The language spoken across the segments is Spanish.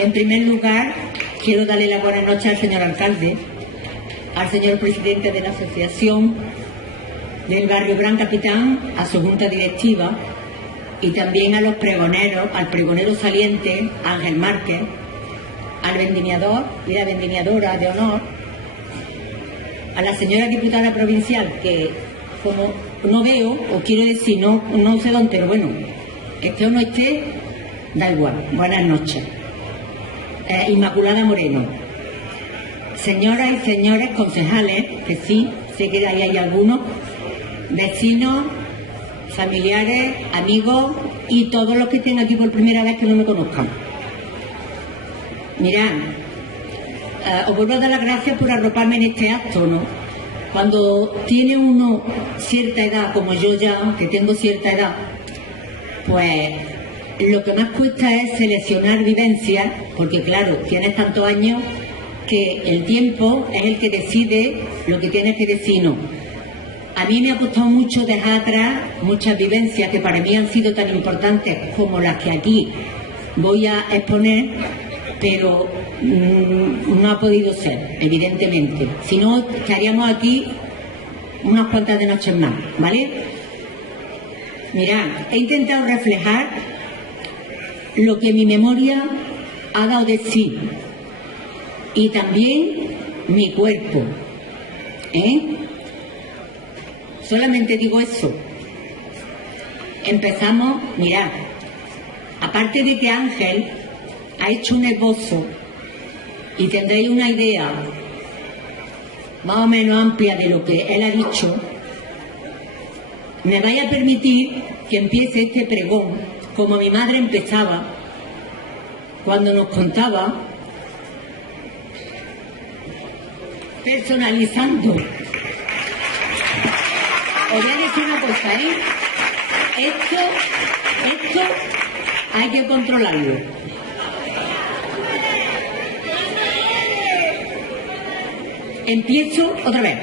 En primer lugar, quiero darle la buenas noches al señor alcalde, al señor presidente de la asociación del barrio Gran Capitán, a su junta directiva y también a los pregoneros, al pregonero saliente Ángel Márquez, al vendimiador y la vendimiadora de honor, a la señora diputada provincial, que como no veo, o quiero decir, no sé dónde, pero bueno, esté o no esté, da igual. Buenas noches. Inmaculada Moreno. Señoras y señores concejales, que sí, sé que ahí hay algunos, vecinos, familiares, amigos y todos los que estén aquí por primera vez que no me conozcan. Mirad, os vuelvo a dar las gracias por arroparme en este acto, ¿no? Cuando tiene uno cierta edad, como yo ya, que tengo cierta edad, pues lo que más cuesta es seleccionar vivencias, porque claro, tienes tantos años que el tiempo es el que decide lo que tienes que decir, ¿no? A mí me ha costado mucho dejar atrás muchas vivencias que para mí han sido tan importantes como las que aquí voy a exponer, pero no ha podido ser, evidentemente. Si no, estaríamos aquí unas cuantas de noches más, ¿vale? Mirad, he intentado reflejar lo que mi memoria ha dado de sí y también mi cuerpo, Solamente digo eso. Empezamos, mirad, aparte de que Ángel ha hecho un esbozo y tendréis una idea más o menos amplia de lo que él ha dicho, me vais a permitir que empiece este pregón como mi madre empezaba cuando nos contaba, personalizando. Os voy a decir una cosa, Esto hay que controlarlo. Empiezo otra vez.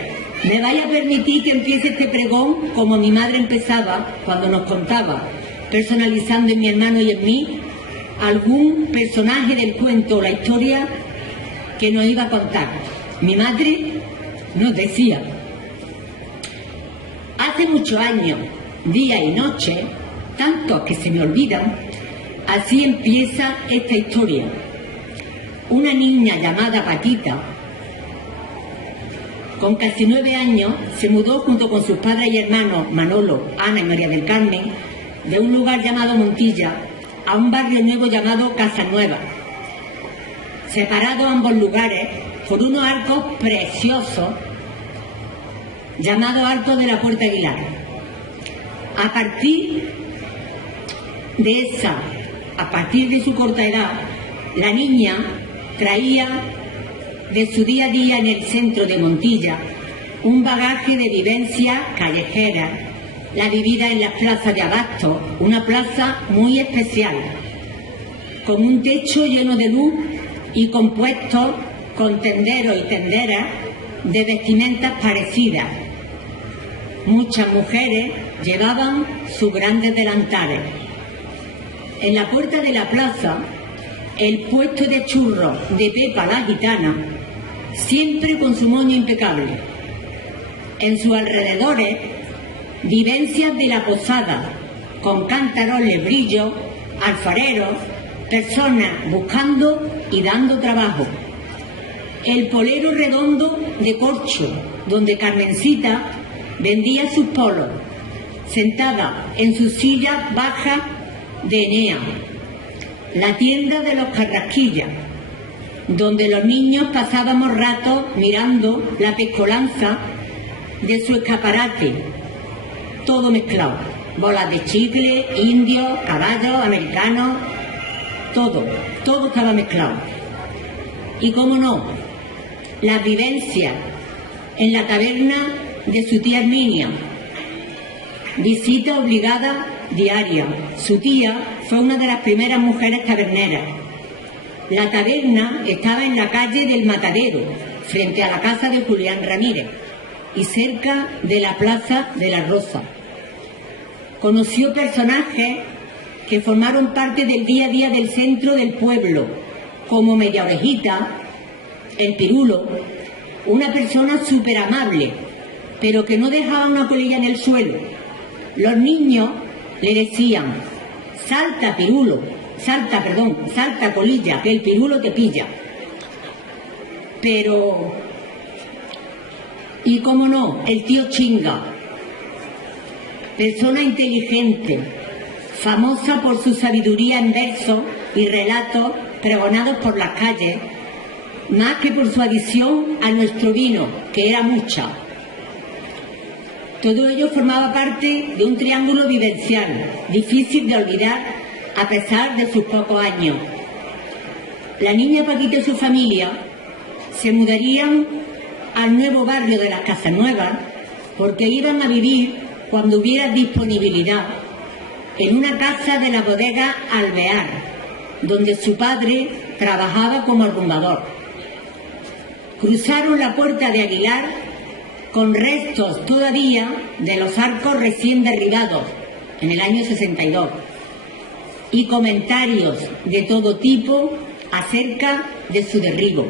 Me vais a permitir que empiece este pregón como mi madre empezaba cuando nos contaba, personalizando en mi hermano y en mí, algún personaje del cuento o la historia que nos iba a contar. Mi madre nos decía: hace muchos años, día y noche, tantos que se me olvidan, así empieza esta historia. Una niña llamada Paquita, con casi 9 años, se mudó junto con sus padres y hermanos Manolo, Ana y María del Carmen, de un lugar llamado Montilla a un barrio nuevo llamado Casanueva, separados ambos lugares por unos arcos preciosos llamados Arcos de la Puerta Aguilar. A partir de su corta edad, la niña traía de su día a día en el centro de Montilla un bagaje de vivencias callejeras, la vivida en la plaza de Abasto, una plaza muy especial, con un techo lleno de luz y compuestos con tenderos y tenderas de vestimentas parecidas. Muchas mujeres llevaban sus grandes delantales. En la puerta de la plaza, el puesto de churros de Pepa la Gitana, siempre con su moño impecable. En sus alrededores, vivencias de la posada, con cántaroles, brillos, alfareros, personas buscando y dando trabajo. El polero redondo de corcho, donde Carmencita vendía sus polos, sentada en su silla baja de Enea. La tienda de los Carrasquillas, donde los niños pasábamos ratos mirando la pescolanza de su escaparate, todo mezclado. Bolas de chicle, indios, caballos, americanos, todo estaba mezclado. Y cómo no, las vivencias en la taberna de su tía Herminia, visita obligada diaria. Su tía fue una de las primeras mujeres taberneras. La taberna estaba en la calle del Matadero, frente a la casa de Julián Ramírez y cerca de la Plaza de la Rosa. Conoció personajes que formaron parte del día a día del centro del pueblo, como Media Orejita, el Pirulo, una persona súper amable, pero que no dejaba una colilla en el suelo. Los niños le decían: salta Pirulo, salta colilla, que el Pirulo te pilla. Pero, y cómo no, el tío Chinga, persona inteligente, famosa por su sabiduría en versos y relatos pregonados por las calles, más que por su adicción a nuestro vino, que era mucha. Todo ello formaba parte de un triángulo vivencial, difícil de olvidar a pesar de sus pocos años. La niña Paquita y su familia se mudarían al nuevo barrio de las Casanuevas porque iban a vivir, cuando hubiera disponibilidad, en una casa de la bodega Alvear, donde su padre trabajaba como arrumbador. Cruzaron la puerta de Aguilar con restos todavía de los arcos recién derribados en el año 62 y comentarios de todo tipo acerca de su derribo.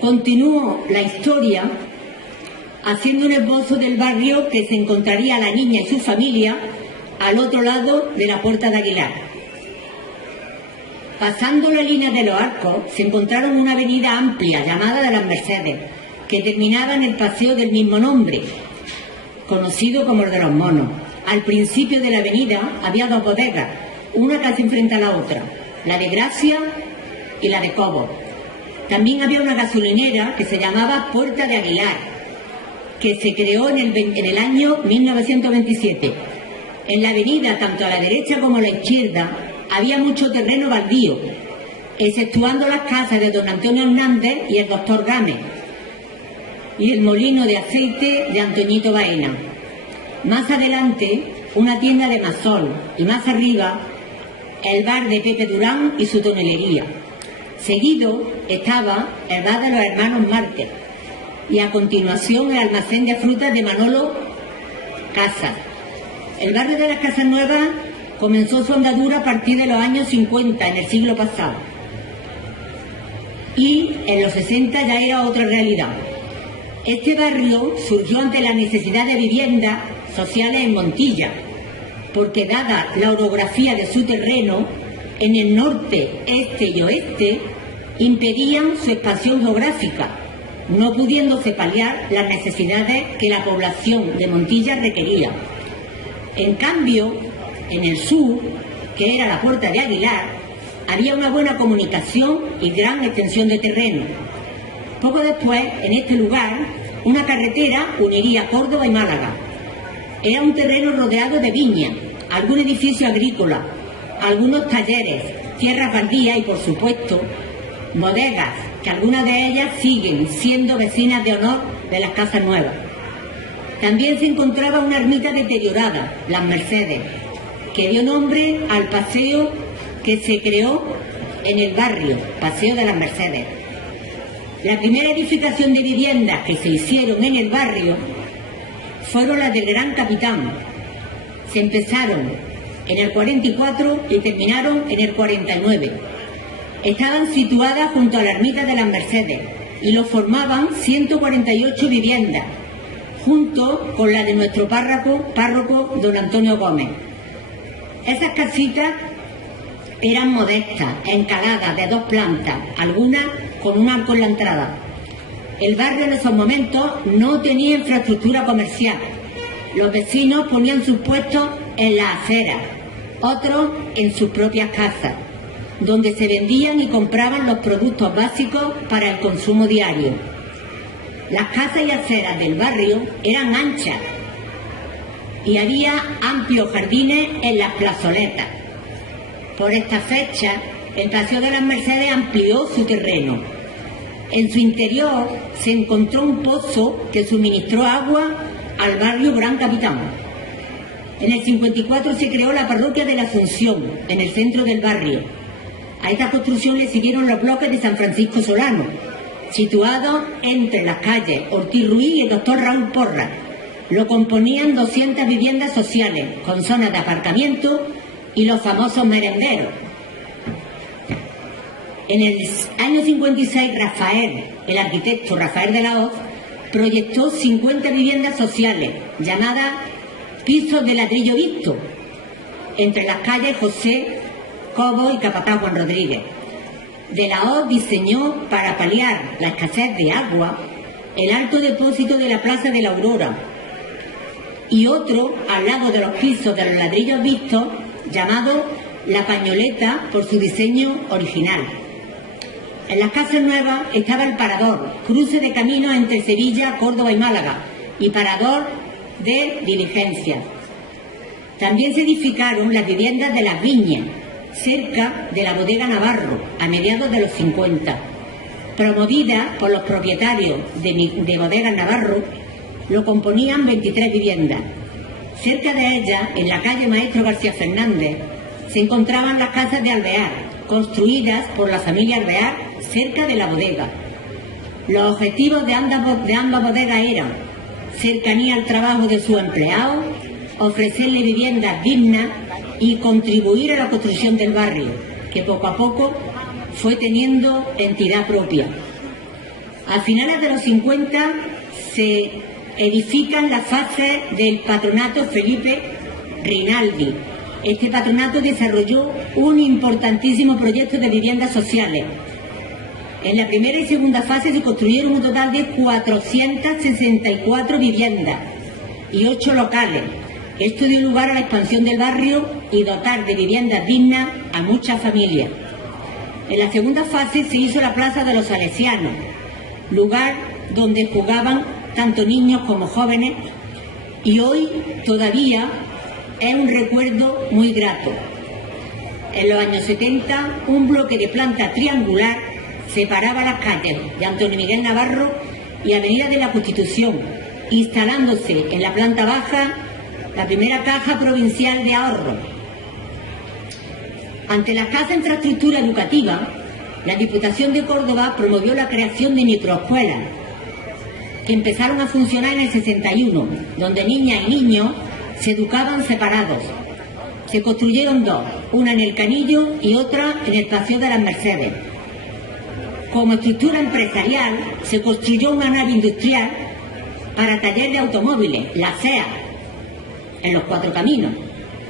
Continúo la historia haciendo un esbozo del barrio que se encontraría la niña y su familia al otro lado de la puerta de Aguilar. Pasando la línea de los arcos, se encontraron una avenida amplia llamada de las Mercedes, que terminaba en el paseo del mismo nombre, conocido como el de los Monos. Al principio de la avenida había dos bodegas, una casi enfrente a la otra, la de Gracia y la de Cobo. También había una gasolinera que se llamaba Puerta de Aguilar, que se creó en el año 1927. En la avenida, tanto a la derecha como a la izquierda, había mucho terreno baldío, exceptuando las casas de don Antonio Hernández y el doctor Gámez, y el molino de aceite de Antoñito Baena. Más adelante, una tienda de Masol, y más arriba, el bar de Pepe Durán y su tonelería. Seguido estaba el bar de los hermanos Márquez, y a continuación el almacén de frutas de Manolo Casas. El barrio de las Casanuevas comenzó su andadura a partir de los años 50, en el siglo pasado, y en los 60 ya era otra realidad. Este barrio surgió ante la necesidad de viviendas sociales en Montilla, porque dada la orografía de su terreno, en el norte, este y oeste, impedían su expansión geográfica, no pudiéndose paliar las necesidades que la población de Montilla requería. En cambio, en el sur, que era la Puerta de Aguilar, había una buena comunicación y gran extensión de terreno. Poco después, en este lugar, una carretera uniría Córdoba y Málaga. Era un terreno rodeado de viñas, algún edificio agrícola, algunos talleres, tierras baldías y, por supuesto, bodegas, que algunas de ellas siguen siendo vecinas de honor de las Casanuevas. También se encontraba una ermita deteriorada, las Mercedes, que dio nombre al paseo que se creó en el barrio, Paseo de las Mercedes. La primera edificación de viviendas que se hicieron en el barrio fueron las del Gran Capitán. Se empezaron en el 44 y terminaron en el 49. Estaban situadas junto a la ermita de las Mercedes y lo formaban 148 viviendas, junto con la de nuestro párroco don Antonio Gómez. Esas casitas eran modestas, encaladas de 2 plantas, algunas con un arco en la entrada. El barrio en esos momentos no tenía infraestructura comercial. Los vecinos ponían sus puestos en las aceras, otros en sus propias casas, donde se vendían y compraban los productos básicos para el consumo diario. Las casas y aceras del barrio eran anchas y había amplios jardines en las plazoletas. Por esta fecha, el Paseo de las Mercedes amplió su terreno. En su interior se encontró un pozo que suministró agua al barrio Gran Capitán. En el 54 se creó la parroquia de la Asunción, en el centro del barrio. A esta construcción le siguieron los bloques de San Francisco Solano, situados entre las calles Ortiz Ruiz y el doctor Raúl Porras. Lo componían 200 viviendas sociales, con zonas de aparcamiento y los famosos merenderos. En el año 56, Rafael, el arquitecto Rafael de la Hoz, proyectó 50 viviendas sociales, llamadas pisos de ladrillo visto, entre las calles José Cobo y Capataz Juan Rodríguez. De la Hoz diseñó, para paliar la escasez de agua, el alto depósito de la Plaza de la Aurora y otro al lado de los pisos de los ladrillos vistos, llamado La Pañoleta por su diseño original. En las casas nuevas estaba el parador, cruce de caminos entre Sevilla, Córdoba y Málaga, y parador de diligencias. También se edificaron las viviendas de Las Viñas, cerca de la bodega Navarro, a mediados de los 50. Promovidas por los propietarios de bodegas Navarro, lo componían 23 viviendas. Cerca de ellas, en la calle Maestro García Fernández, se encontraban las casas de Alvear, construidas por la familia Alvear cerca de la bodega. Los objetivos de ambas bodegas eran cercanía al trabajo de sus empleados, ofrecerle viviendas dignas y contribuir a la construcción del barrio, que poco a poco fue teniendo entidad propia. A finales de los 50 se edifican las fases del patronato Felipe Rinaldi. Este patronato desarrolló un importantísimo proyecto de viviendas sociales. En la primera y segunda fase se construyeron un total de 464 viviendas y 8 locales. Esto dio lugar a la expansión del barrio y dotar de viviendas dignas a muchas familias. En la segunda fase se hizo la Plaza de los Salesianos, lugar donde jugaban tanto niños como jóvenes, y hoy todavía es un recuerdo muy grato. En los años 70, un bloque de planta triangular separaba las calles de Antonio Miguel Navarro y Avenida de la Constitución, instalándose en la planta baja la primera Caja Provincial de Ahorro. Ante la escasa infraestructura educativa, la Diputación de Córdoba promovió la creación de microescuelas, que empezaron a funcionar en el 61, donde niñas y niños se educaban separados. Se construyeron dos, una en el Canillo y otra en el Paseo de las Mercedes. Como estructura empresarial, se construyó una nave industrial para taller de automóviles, la SEA, en los Cuatro Caminos.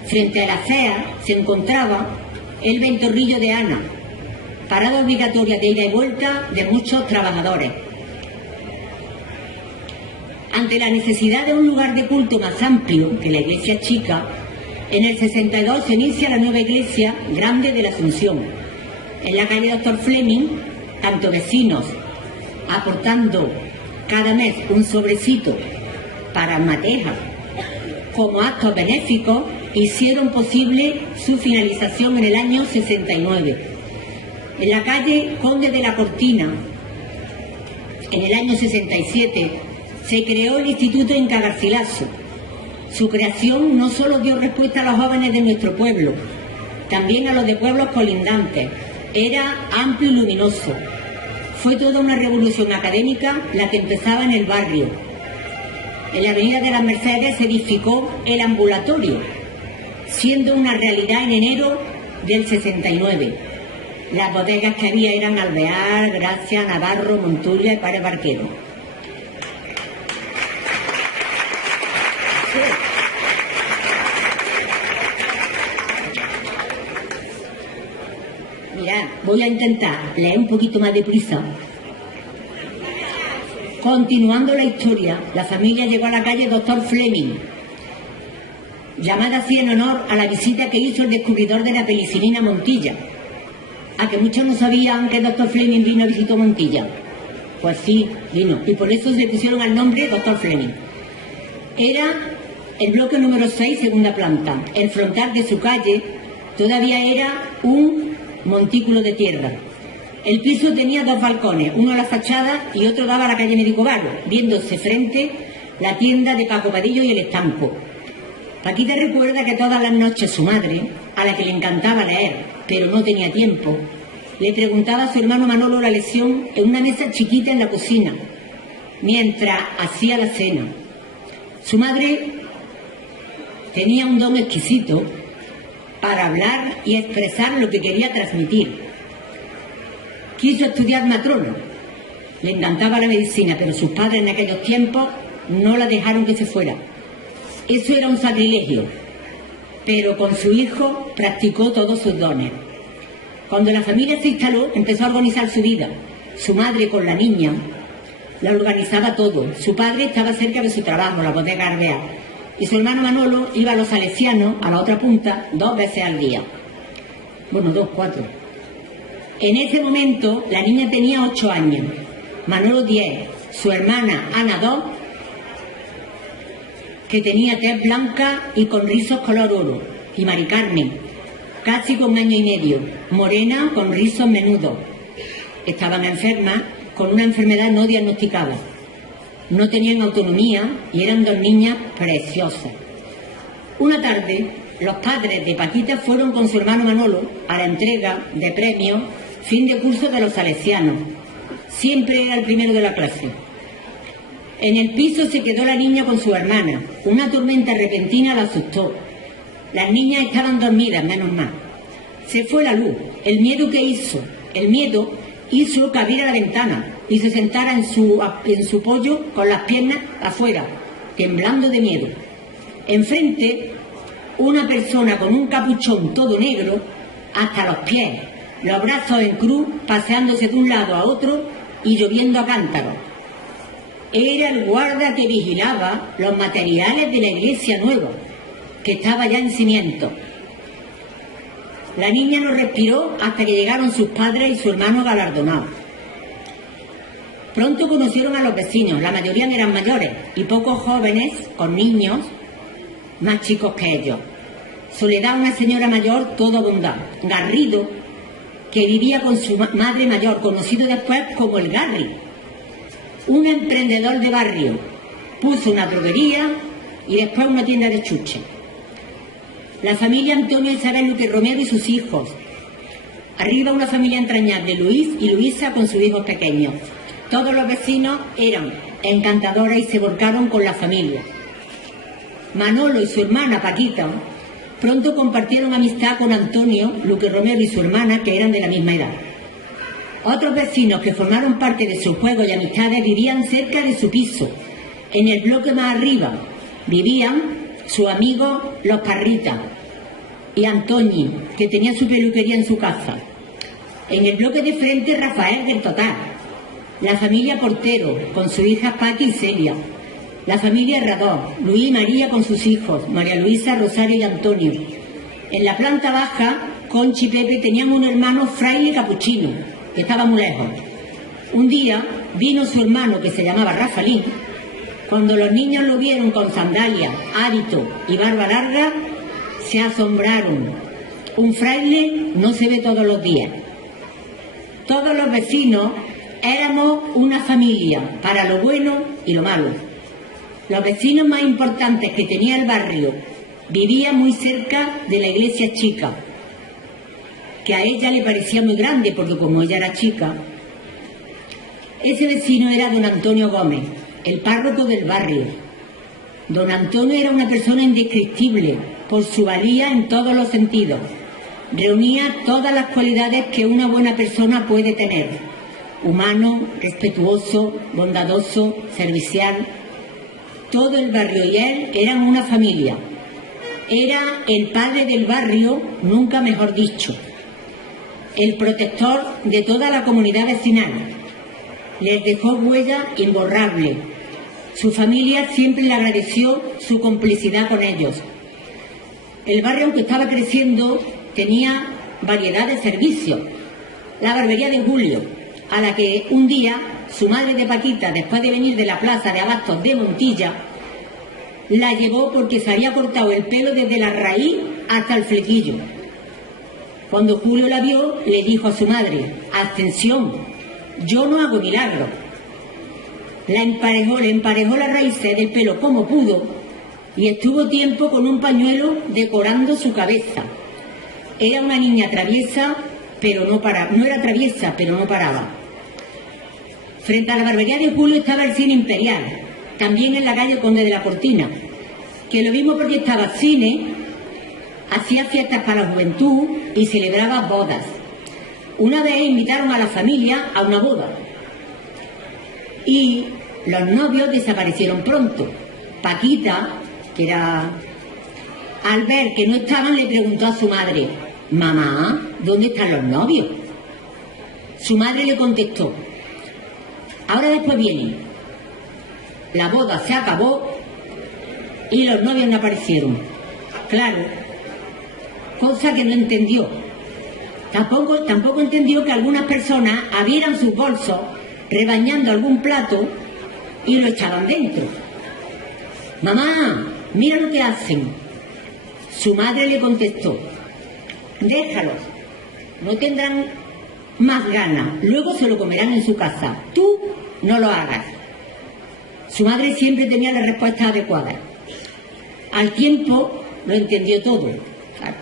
Frente a la SEA se encontraba el Ventorrillo de Ana, parada obligatoria de ida y vuelta de muchos trabajadores. Ante la necesidad de un lugar de culto más amplio que la iglesia chica, en el 62 se inicia la nueva iglesia grande de la Asunción. En la calle Doctor Fleming, tanto vecinos aportando cada mes un sobrecito para mateja, como actos benéficos, hicieron posible su finalización en el año 69. En la calle Conde de la Cortina, en el año 67, se creó el Instituto Inca Garcilaso. Su creación no solo dio respuesta a los jóvenes de nuestro pueblo, también a los de pueblos colindantes. Era amplio y luminoso. Fue toda una revolución académica la que empezaba en el barrio. En la Avenida de las Mercedes se edificó el ambulatorio, siendo una realidad en enero del 69. Las bodegas que había eran Alvear, Gracia, Navarro, Montulla y Párez Barquero. Mirad, voy a intentar leer un poquito más deprisa. Continuando la historia, la familia llegó a la calle Doctor Fleming, llamada así en honor a la visita que hizo el descubridor de la penicilina Montilla. ¿A que muchos no sabían que el Doctor Fleming vino a visitar Montilla? Pues sí, vino, y por eso se pusieron al nombre Doctor Fleming. Era el bloque número 6, segunda planta. El frontal de su calle todavía era un montículo de tierra. El piso tenía dos balcones, uno a la fachada y otro daba a la calle Médico Varo, viéndose frente la tienda de Paco Padillo y el Estampo. Paquita recuerda que todas las noches su madre, a la que le encantaba leer, pero no tenía tiempo, le preguntaba a su hermano Manolo la lección en una mesa chiquita en la cocina, mientras hacía la cena. Su madre tenía un don exquisito para hablar y expresar lo que quería transmitir. Quiso estudiar matrona. Le encantaba la medicina, pero sus padres en aquellos tiempos no la dejaron que se fuera. Eso era un sacrilegio, pero con su hijo practicó todos sus dones. Cuando la familia se instaló, empezó a organizar su vida. Su madre con la niña la organizaba todo. Su padre estaba cerca de su trabajo, la bodega Arbea, y su hermano Manolo iba a los Salesianos, a la otra punta, 2 veces al día. Bueno, 2, 4. En ese momento la niña tenía 8 años, Manolo 10, su hermana Ana 2, que tenía tez blanca y con rizos color oro, y Mari Carmen, casi con 1 año y medio, morena con rizos menudos. Estaban enfermas con una enfermedad no diagnosticada. No tenían autonomía y eran 2 niñas preciosas. Una tarde, los padres de Paquita fueron con su hermano Manolo a la entrega de premios fin de curso de los Salesianos. Siempre era el primero de la clase. En el piso se quedó la niña con su hermana. Una tormenta repentina la asustó. Las niñas estaban dormidas, menos mal. Se fue la luz. El miedo hizo que abriera la ventana y se sentara en su pollo con las piernas afuera, temblando de miedo. Enfrente, una persona con un capuchón todo negro hasta los pies, los brazos en cruz, paseándose de un lado a otro y lloviendo a cántaros. Era el guarda que vigilaba los materiales de la iglesia nueva, que estaba ya en cimiento. La niña no respiró hasta que llegaron sus padres y su hermano galardonados. Pronto conocieron a los vecinos, la mayoría eran mayores y pocos jóvenes con niños más chicos que ellos. Soledad, una señora mayor, toda bondad. Garrido, que vivía con su madre mayor, conocido después como el Garri, un emprendedor de barrio. Puso una droguería y después una tienda de chuches. La familia Antonio Isabel Luque Romero y sus hijos. Arriba una familia entrañable, Luis y Luisa con sus hijos pequeños. Todos los vecinos eran encantadores y se volcaron con la familia. Manolo y su hermana Paquita pronto compartieron amistad con Antonio Luque Romero y su hermana, que eran de la misma edad. Otros vecinos que formaron parte de sus juegos y amistades vivían cerca de su piso. En el bloque más arriba vivían sus amigos los Parritas y Antoni, que tenía su peluquería en su casa. En el bloque de frente, Rafael del Total, la familia Portero con sus hijas Paqui y Celia, la familia Herrador, Luis y María con sus hijos, María Luisa, Rosario y Antonio. En la planta baja, Conchi y Pepe tenían un hermano fraile capuchino, que estaba muy lejos. Un día vino su hermano, que se llamaba Rafaelín. Cuando los niños lo vieron con sandalias, hábito y barba larga, se asombraron. Un fraile no se ve todos los días. Todos los vecinos éramos una familia, para lo bueno y lo malo. Los vecinos más importantes que tenía el barrio vivían muy cerca de la iglesia chica, que a ella le parecía muy grande, porque como ella era chica. Ese vecino era don Antonio Gómez, el párroco del barrio. Don Antonio era una persona indescriptible por su valía en todos los sentidos. Reunía todas las cualidades que una buena persona puede tener: humano, respetuoso, bondadoso, servicial. Todo el barrio y él eran una familia. Era el padre del barrio, nunca mejor dicho, el protector de toda la comunidad vecinal. Les dejó huella imborrable. Su familia siempre le agradeció su complicidad con ellos. El barrio, aunque estaba creciendo, tenía variedad de servicios. La barbería de Julio, a la que un día su madre de Paquita, después de venir de la plaza de abastos de Montilla, la llevó porque se había cortado el pelo desde la raíz hasta el flequillo. Cuando Julio la vio, le dijo a su madre: «Atención, yo no hago milagros». Le emparejó las raíces del pelo como pudo y estuvo tiempo con un pañuelo decorando su cabeza. Era una niña traviesa, pero no era traviesa, pero no paraba. Frente a la barbería de Julio estaba el cine Imperial, también en la calle Conde de la Cortina, que lo mismo proyectaba cine hacía fiestas para la juventud y celebraba bodas. Una vez invitaron a la familia a una boda y los novios desaparecieron pronto. Paquita, que era... Al ver que no estaban, le preguntó a su madre: «Mamá, ¿dónde están los novios?». Su madre le contestó: «Ahora después vienen». La boda se acabó y los novios no aparecieron. Claro, cosa que no entendió. Tampoco entendió que algunas personas abrieran sus bolsos rebañando algún plato y lo echaban dentro. «Mamá, mira lo que hacen». Su madre le contestó: «Déjalos, no tendrán más ganas, luego se lo comerán en su casa, tú no lo hagas». Su madre siempre tenía la respuesta adecuada. Al tiempo lo entendió todo. Claro.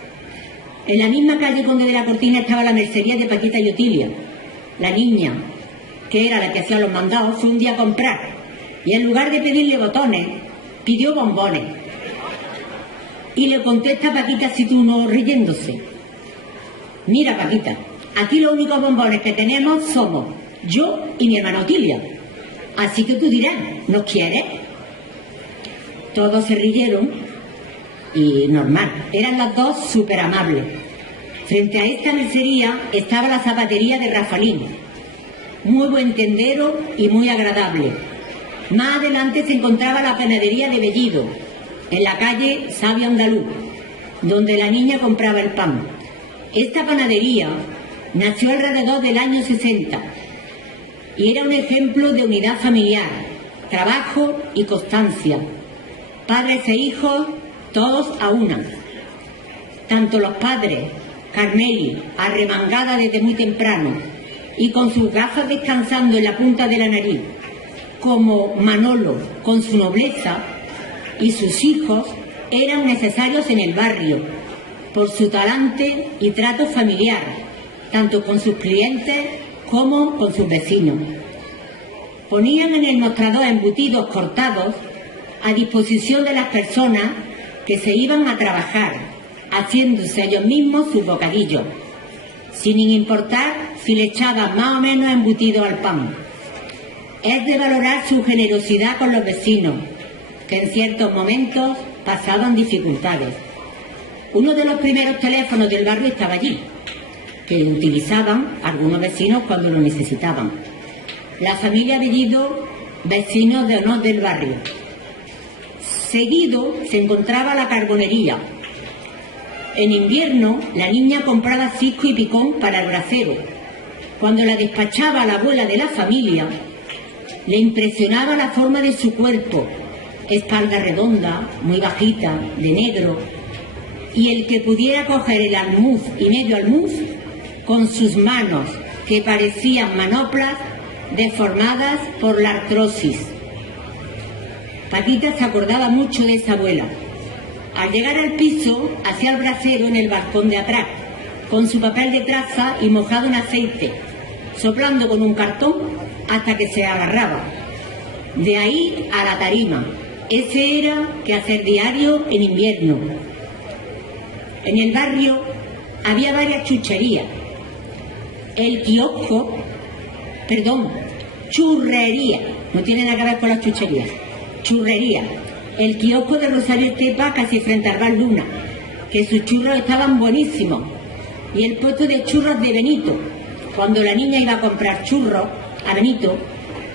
En la misma calle Conde de la Cortina estaba la mercería de Paquita y Otilia. La niña, que era la que hacía los mandados, fue un día a comprar y en lugar de pedirle botones, pidió bombones. Y le contesta a Paquita así turno riéndose: «Mira, Paquita, aquí los únicos bombones que tenemos somos yo y mi hermana Otilia. Así que tú dirás, ¿nos quieres?». Todos se rieron y normal, eran las dos súper amables. Frente a esta mercería estaba la zapatería de Rafaelín, muy buen tendero y muy agradable. Más adelante se encontraba la panadería de Bellido, en la calle Sabio Andaluz, donde la niña compraba el pan. Esta panadería nació alrededor del año 60 y era un ejemplo de unidad familiar, trabajo y constancia. Padres e hijos, todos a una. Tanto los padres, Carmeli, arremangada desde muy temprano y con sus gafas descansando en la punta de la nariz, como Manolo, con su nobleza, y sus hijos eran necesarios en el barrio por su talante y trato familiar, tanto con sus clientes como con sus vecinos. Ponían en el mostrador embutidos cortados a disposición de las personas que se iban a trabajar, haciéndose ellos mismos sus bocadillos, sin importar si le echaban más o menos embutido al pan. Es de valorar su generosidad con los vecinos, que en ciertos momentos pasaban dificultades. Uno de los primeros teléfonos del barrio estaba allí, que utilizaban algunos vecinos cuando lo necesitaban. La familia Bellido, vecinos de honor del barrio. Seguido se encontraba la carbonería. En invierno la niña compraba cisco y picón para el brasero. Cuando la despachaba la abuela de la familia, le impresionaba la forma de su cuerpo, espalda redonda, muy bajita, de negro, y el que pudiera coger el almuz y medio almuz con sus manos, que parecían manoplas deformadas por la artrosis. Paquita se acordaba mucho de esa abuela. Al llegar al piso, hacía el brasero en el balcón de atrás, con su papel de traza y mojado en aceite, soplando con un cartón hasta que se agarraba. De ahí a la tarima. Ese era quehacer diario en invierno. En el barrio había varias chucherías. El kiosco, churrería, no tiene nada que ver con las chucherías, churrería. El kiosco de Rosario Estepa, casi frente al bar Luna, que sus churros estaban buenísimos. Y el puesto de churros de Benito. Cuando la niña iba a comprar churros a Benito,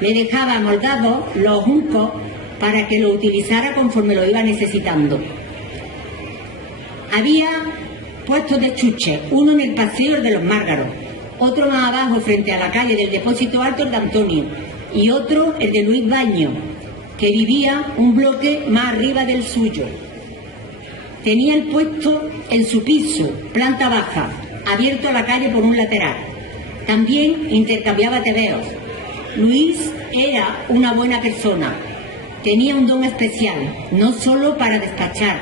le dejaba moldados los juncos para que lo utilizara conforme lo iba necesitando. Había puestos de chuches, uno en el paseo, el de los Márgaros, otro más abajo frente a la calle del Depósito Alto, el de Antonio, y otro el de Luis Baño, que vivía un bloque más arriba del suyo. Tenía el puesto en su piso, planta baja, abierto a la calle por un lateral. También intercambiaba tebeos. Luis era una buena persona. Tenía un don especial, no solo para despachar,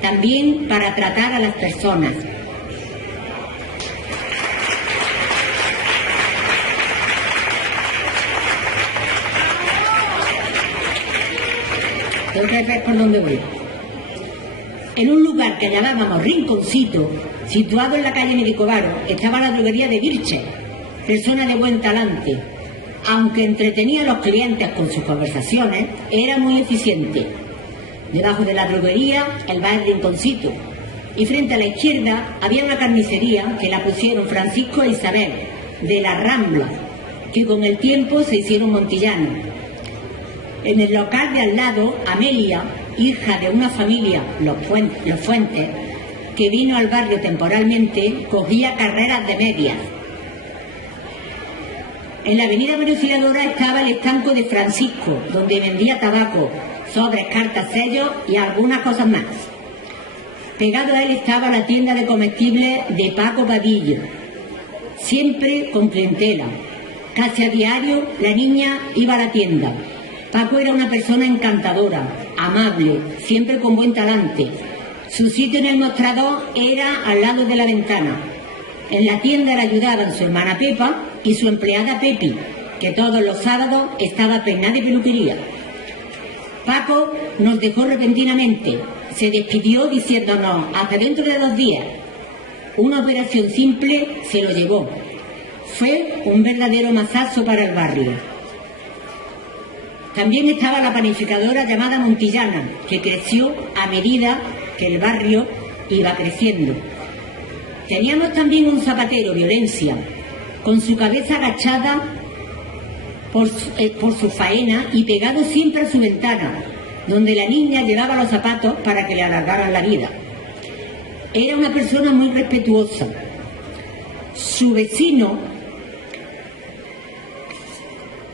también para tratar a las personas. Tengo que ver por dónde voy. En un lugar que llamábamos Rinconcito, situado en la calle Medicovaro, estaba la droguería de Virche, persona de buen talante. Aunque entretenía a los clientes con sus conversaciones, era muy eficiente. Debajo de la droguería, el bar Rinconcito. Y frente a la izquierda había una carnicería que la pusieron Francisco e Isabel, de la Rambla, que con el tiempo se hicieron montillanos. En el local de al lado, Amelia, hija de una familia, los Fuentes, que vino al barrio temporalmente, cogía carreras de medias. En la avenida María Auxiliadora estaba el estanco de Francisco, donde vendía tabaco, sobres, cartas, sellos y algunas cosas más. Pegado a él estaba la tienda de comestibles de Paco Padillo, siempre con clientela. Casi a diario la niña iba a la tienda. Paco era una persona encantadora, amable, siempre con buen talante. Su sitio en el mostrador era al lado de la ventana. En la tienda le ayudaban su hermana Pepa y su empleada Pepi, que todos los sábados estaba peinada de peluquería. Paco nos dejó repentinamente. Se despidió diciéndonos hasta dentro de 2 días. Una operación simple se lo llevó. Fue un verdadero mazazo para el barrio. También estaba la panificadora llamada Montillana, que creció a medida que el barrio iba creciendo. Teníamos también un zapatero, Violencia, con su cabeza agachada por su faena y pegado siempre a su ventana, donde la niña llevaba los zapatos para que le alargaran la vida. Era una persona muy respetuosa. Su vecino,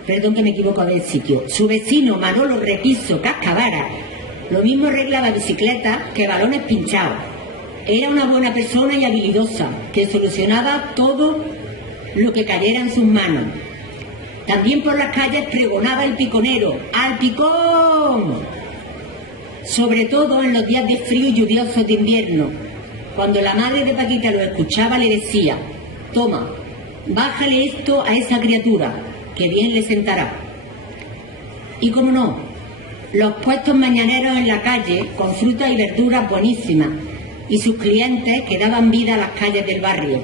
perdón que me equivoco de sitio, su vecino Manolo Repiso Cascavara, lo mismo arreglaba bicicletas que balones pinchados. Era una buena persona y habilidosa, que solucionaba todo lo que cayera en sus manos. También por las calles pregonaba el piconero, ¡al picón! Sobre todo en los días de frío y lluviosos de invierno. Cuando la madre de Paquita lo escuchaba, le decía: toma, bájale esto a esa criatura, que bien le sentará. Y cómo no, los puestos mañaneros en la calle, con frutas y verduras buenísimas, y sus clientes que daban vida a las calles del barrio.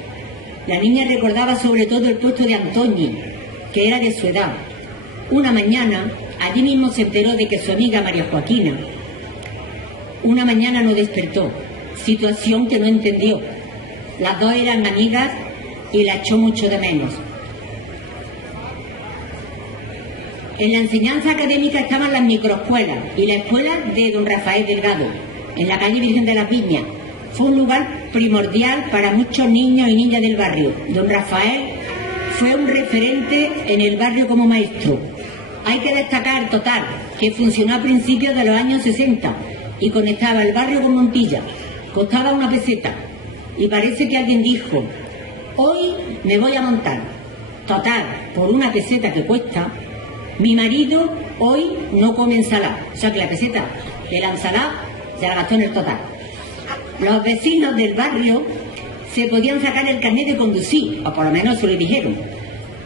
La niña recordaba sobre todo el puesto de Antoñi, que era de su edad. Una mañana, allí mismo se enteró de que su amiga María Joaquina, una mañana no despertó, situación que no entendió. Las dos eran amigas y la echó mucho de menos. En la enseñanza académica estaban las microescuelas y la escuela de don Rafael Delgado, en la calle Virgen de las Viñas. Fue un lugar primordial para muchos niños y niñas del barrio. Don Rafael fue un referente en el barrio como maestro. Hay que destacar, total, que funcionó a principios de los años 60 y conectaba el barrio con Montilla. Costaba 1 peseta y parece que alguien dijo: hoy me voy a montar. Total, por 1 peseta que cuesta, mi marido hoy no come ensalada. O sea que la peseta de la ensalada se la gastó en el total. Los vecinos del barrio se podían sacar el carnet de conducir, o por lo menos eso le dijeron.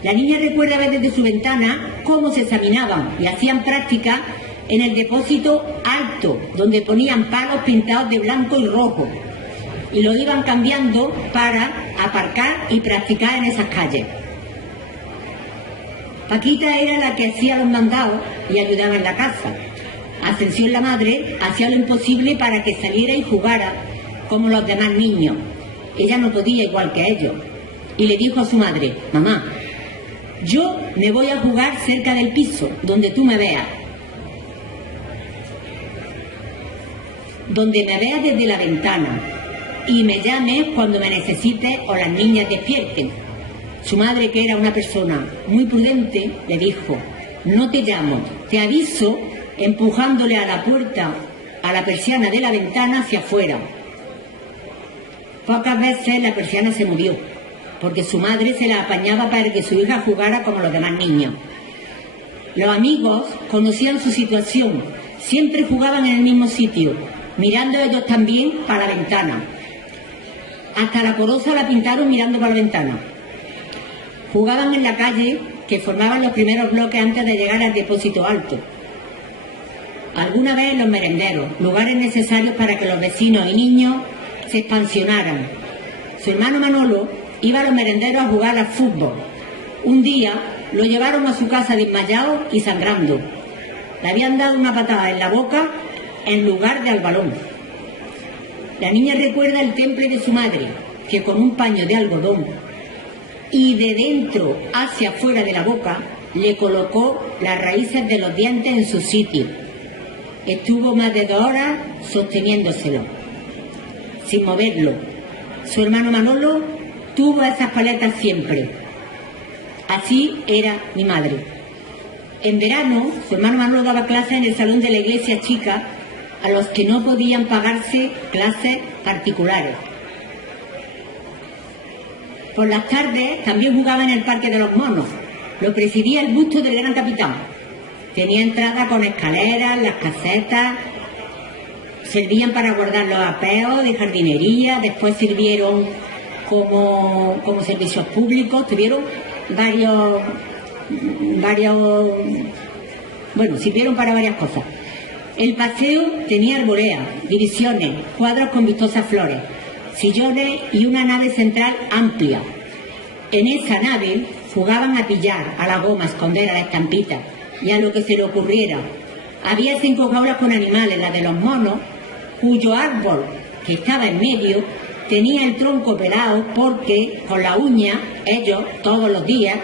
La niña recuerda ver desde su ventana cómo se examinaban y hacían práctica en el depósito alto, donde ponían palos pintados de blanco y rojo, y lo iban cambiando para aparcar y practicar en esas calles. Paquita era la que hacía los mandados y ayudaba en la casa. Ascensión, la madre, hacía lo imposible para que saliera y jugara como los demás niños. Ella no podía igual que ellos. Y le dijo a su madre: mamá, yo me voy a jugar cerca del piso, donde tú me veas. Donde me veas desde la ventana. Y me llames cuando me necesites o las niñas despierten. Su madre, que era una persona muy prudente, le dijo: no te llamo, te aviso, empujándole a la puerta, a la persiana de la ventana hacia afuera. Pocas veces la persiana se movió, porque su madre se la apañaba para que su hija jugara como los demás niños. Los amigos conocían su situación, siempre jugaban en el mismo sitio, mirando ellos también para la ventana. Hasta la coroza la pintaron mirando para la ventana. Jugaban en la calle, que formaban los primeros bloques antes de llegar al depósito alto. alguna vez en los merenderos, lugares necesarios para que los vecinos y niños se expansionaran. Su hermano Manolo iba a los merenderos a jugar al fútbol. Un día lo llevaron a su casa desmayado y sangrando. Le habían dado una patada en la boca en lugar de al balón. La niña recuerda el temple de su madre, que con un paño de algodón y de dentro hacia afuera de la boca le colocó las raíces de los dientes en su sitio. Estuvo más de 2 horas sosteniéndoselo, sin moverlo. Su hermano Manolo tuvo esas paletas siempre. Así era mi madre. En verano, su hermano Manolo daba clases en el salón de la iglesia chica a los que no podían pagarse clases particulares. Por las tardes también jugaba en el Parque de los Monos. Lo presidía el busto del gran capitán. Tenía entrada con escaleras, las casetas, servían para guardar los apeos de jardinería, después sirvieron como servicios públicos, tuvieron sirvieron para varias cosas. El paseo tenía arboledas, divisiones, cuadros con vistosas flores, sillones y una nave central amplia. En esa nave jugaban a pillar, a la goma, a esconder, a la estampita y a lo que se le ocurriera. Había 5 jaulas con animales, la de los monos, cuyo árbol, que estaba en medio, tenía el tronco pelado porque con la uña ellos todos los días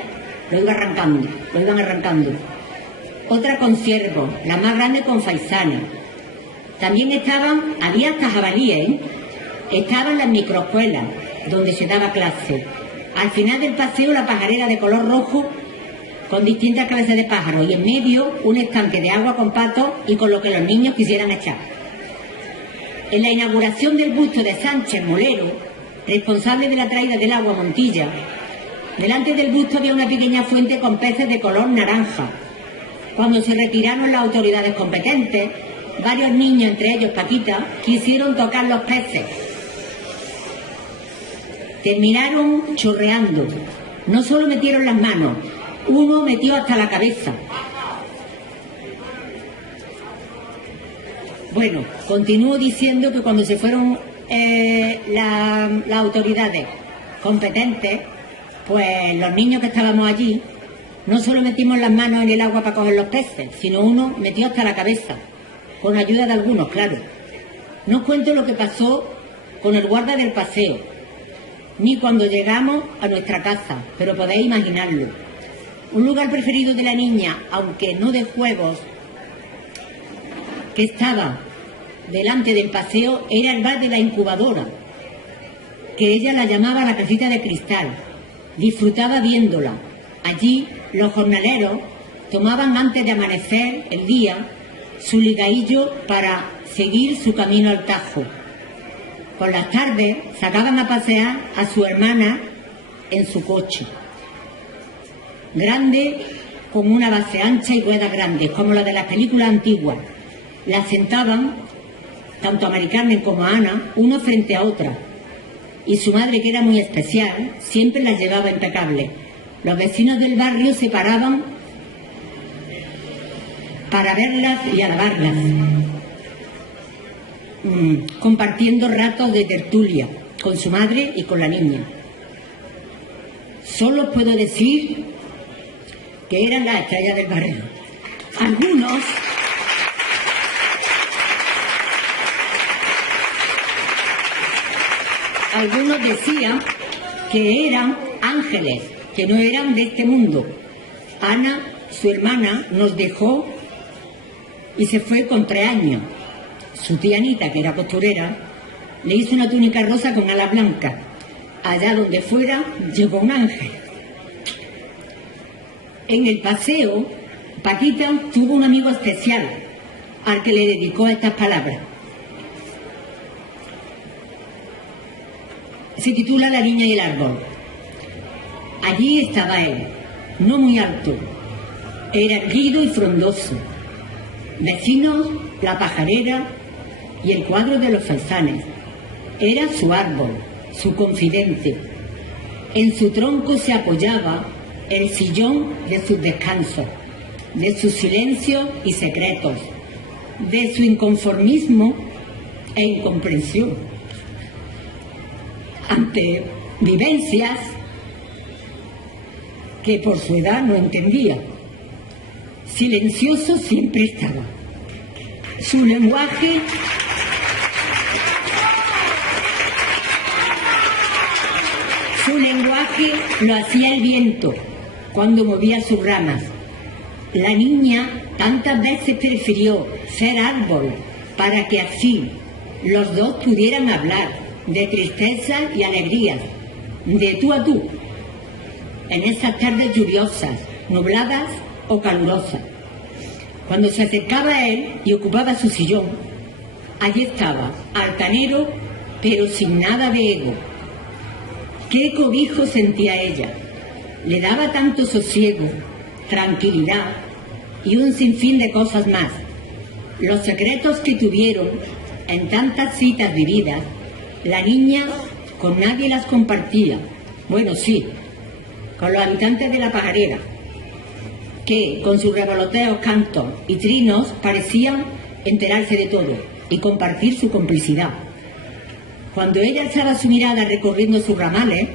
lo iban arrancando. Otra con ciervos, la más grande con faisanes. También había hasta jabalíes, estaban las microescuelas donde se daba clase. Al final del paseo la pajarera de color rojo con distintas clases de pájaros y en medio un estanque de agua con patos y con lo que los niños quisieran echar. En la inauguración del busto de Sánchez Molero, responsable de la traída del agua a Montilla, delante del busto había una pequeña fuente con peces de color naranja. Cuando se retiraron las autoridades competentes, varios niños, entre ellos Paquita, quisieron tocar los peces. Terminaron chorreando. No solo metieron las manos, uno metió hasta la cabeza. Bueno, continúo diciendo que cuando se fueron las autoridades competentes, pues los niños que estábamos allí, no solo metimos las manos en el agua para coger los peces, sino uno metió hasta la cabeza, con ayuda de algunos, claro. No os cuento lo que pasó con el guarda del paseo, ni cuando llegamos a nuestra casa, pero podéis imaginarlo. Un lugar preferido de la niña, aunque no de juegos, que estaba delante del paseo, era el bar de la incubadora, que ella la llamaba la casita de cristal. Disfrutaba viéndola. Allí los jornaleros tomaban antes de amanecer el día su ligaillo para seguir su camino al Tajo. Por las tardes sacaban a pasear a su hermana en su coche, grande, con una base ancha y ruedas grandes, como la de las películas antiguas. Las sentaban, tanto a Mari Carmen como a Ana, una frente a otra, y su madre, que era muy especial, siempre las llevaba impecables. Los vecinos del barrio se paraban para verlas y alabarlas, compartiendo ratos de tertulia con su madre y con la niña. Solo os puedo decir que eran las estrellas del barrio. Algunos decían que eran ángeles, que no eran de este mundo. Ana, su hermana, nos dejó y se fue con 3 años. Su tía Anita, que era costurera, le hizo una túnica rosa con alas blancas. Allá donde fuera, llegó un ángel. En el paseo, Paquita tuvo un amigo especial al que le dedicó estas palabras. Se titula La niña y el árbol. Allí estaba él, no muy alto, era erguido y frondoso. Vecinos, la pajarera y el cuadro de los faisanes. Era su árbol, su confidente. En su tronco se apoyaba el sillón de sus descansos, de sus silencios y secretos. de su inconformismo e incomprensión ante vivencias que por su edad no entendía. Silencioso siempre estaba. Su lenguaje lo hacía el viento cuando movía sus ramas. La niña tantas veces prefirió ser árbol para que así los dos pudieran hablar de tristeza y alegrías, de tú a tú, en esas tardes lluviosas, nubladas o calurosas. Cuando se acercaba a él y ocupaba su sillón, allí estaba, altanero, pero sin nada de ego. Qué cobijo sentía ella. Le daba tanto sosiego, tranquilidad y un sinfín de cosas más. Los secretos que tuvieron en tantas citas vividas, la niña con nadie las compartía. Bueno, sí, con los habitantes de la pajarera, que con sus revoloteos, cantos y trinos parecían enterarse de todo y compartir su complicidad. Cuando ella alzaba su mirada recorriendo sus ramales,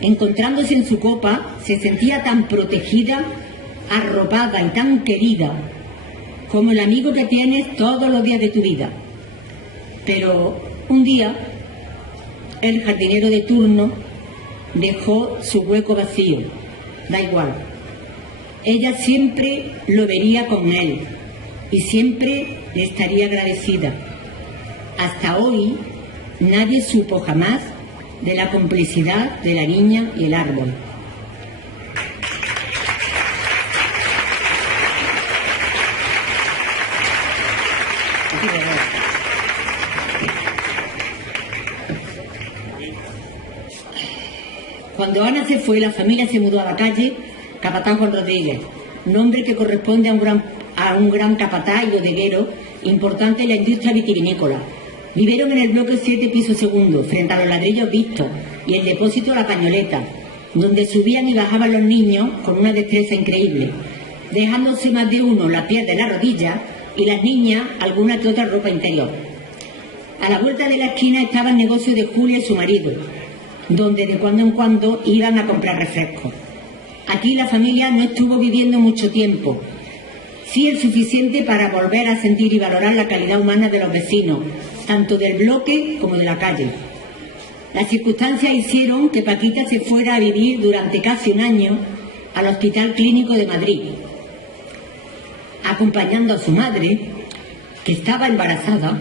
encontrándose en su copa, se sentía tan protegida, arropada y tan querida como el amigo que tienes todos los días de tu vida. Pero un día, el jardinero de turno dejó su hueco vacío. Da igual. Ella siempre lo vería con él y siempre le estaría agradecida. Hasta hoy, nadie supo jamás de la complicidad de la niña y el árbol. Cuando Ana se fue, la familia se mudó a la calle Capataz Juan Rodríguez, nombre que corresponde a un gran capataz y bodeguero importante en la industria vitivinícola. Vivieron en el bloque 7, piso segundo, frente a los ladrillos vistos y el depósito La Pañoleta, donde subían y bajaban los niños con una destreza increíble, dejándose más de uno la piel de la rodilla y las niñas alguna que otra ropa interior. A la vuelta de la esquina estaba el negocio de Julia y su marido, donde de cuando en cuando iban a comprar refrescos. Aquí la familia no estuvo viviendo mucho tiempo, sí el suficiente para volver a sentir y valorar la calidad humana de los vecinos, tanto del bloque como de la calle. Las circunstancias hicieron que Paquita se fuera a vivir durante casi un año al Hospital Clínico de Madrid, acompañando a su madre, que estaba embarazada,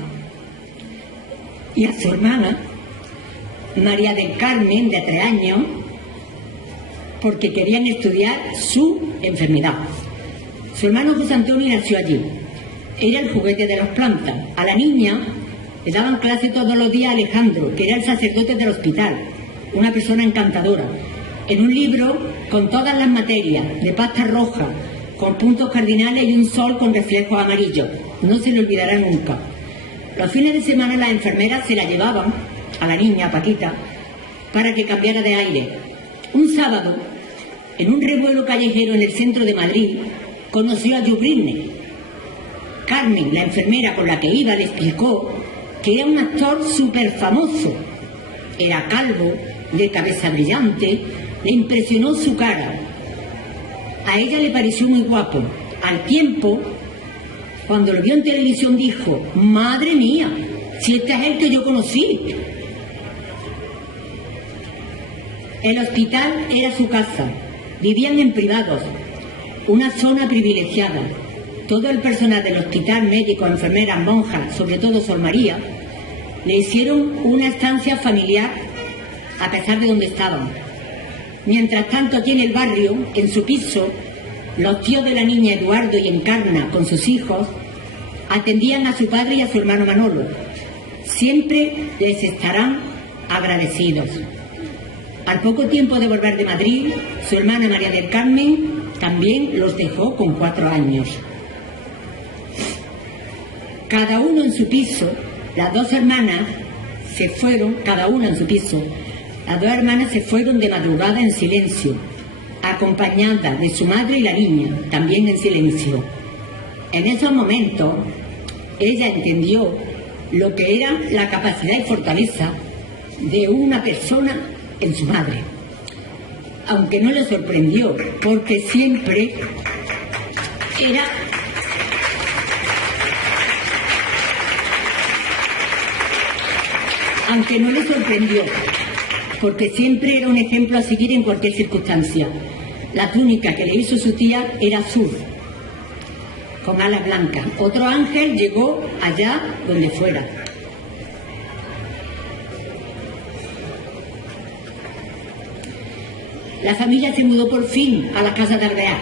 y a su hermana, María del Carmen, de 3 años, porque querían estudiar su enfermedad. Su hermano José Antonio nació allí. Era el juguete de las plantas. A la niña le daban clase todos los días a Alejandro, que era el sacerdote del hospital, una persona encantadora, en un libro con todas las materias, de pasta roja, con puntos cardinales y un sol con reflejos amarillos. No se le olvidará nunca. Los fines de semana las enfermeras se la llevaban a la niña, a Paquita, para que cambiara de aire. Un sábado, en un revuelo callejero en el centro de Madrid, conoció a Joe Britney. Carmen, la enfermera con la que iba, le explicó que era un actor súper famoso. Era calvo, de cabeza brillante, le impresionó su cara. A ella le pareció muy guapo. Al tiempo, cuando lo vio en televisión, dijo: «Madre mía, si este es el que yo conocí». El hospital era su casa. Vivían en privados, una zona privilegiada. Todo el personal del hospital, médicos, enfermeras, monjas, sobre todo Sor María, le hicieron una estancia familiar a pesar de donde estaban. Mientras tanto, aquí en el barrio, en su piso, los tíos de la niña Eduardo y Encarna, con sus hijos, atendían a su padre y a su hermano Manolo. Siempre les estarán agradecidos. Al poco tiempo de volver de Madrid, su hermana María del Carmen también los dejó con 4 años. Cada uno en su piso, las 2 hermanas se fueron, cada una en su piso, las 2 hermanas se fueron de madrugada en silencio, acompañadas de su madre y la niña, también en silencio. En esos momentos, ella entendió lo que era la capacidad y fortaleza de una persona en su madre. Aunque no le sorprendió, porque siempre era... Aunque no le sorprendió, porque siempre era un ejemplo a seguir en cualquier circunstancia. La túnica que le hizo su tía era azul, con alas blancas. Otro ángel llegó allá donde fuera. La familia se mudó por fin a la casa de Alvear,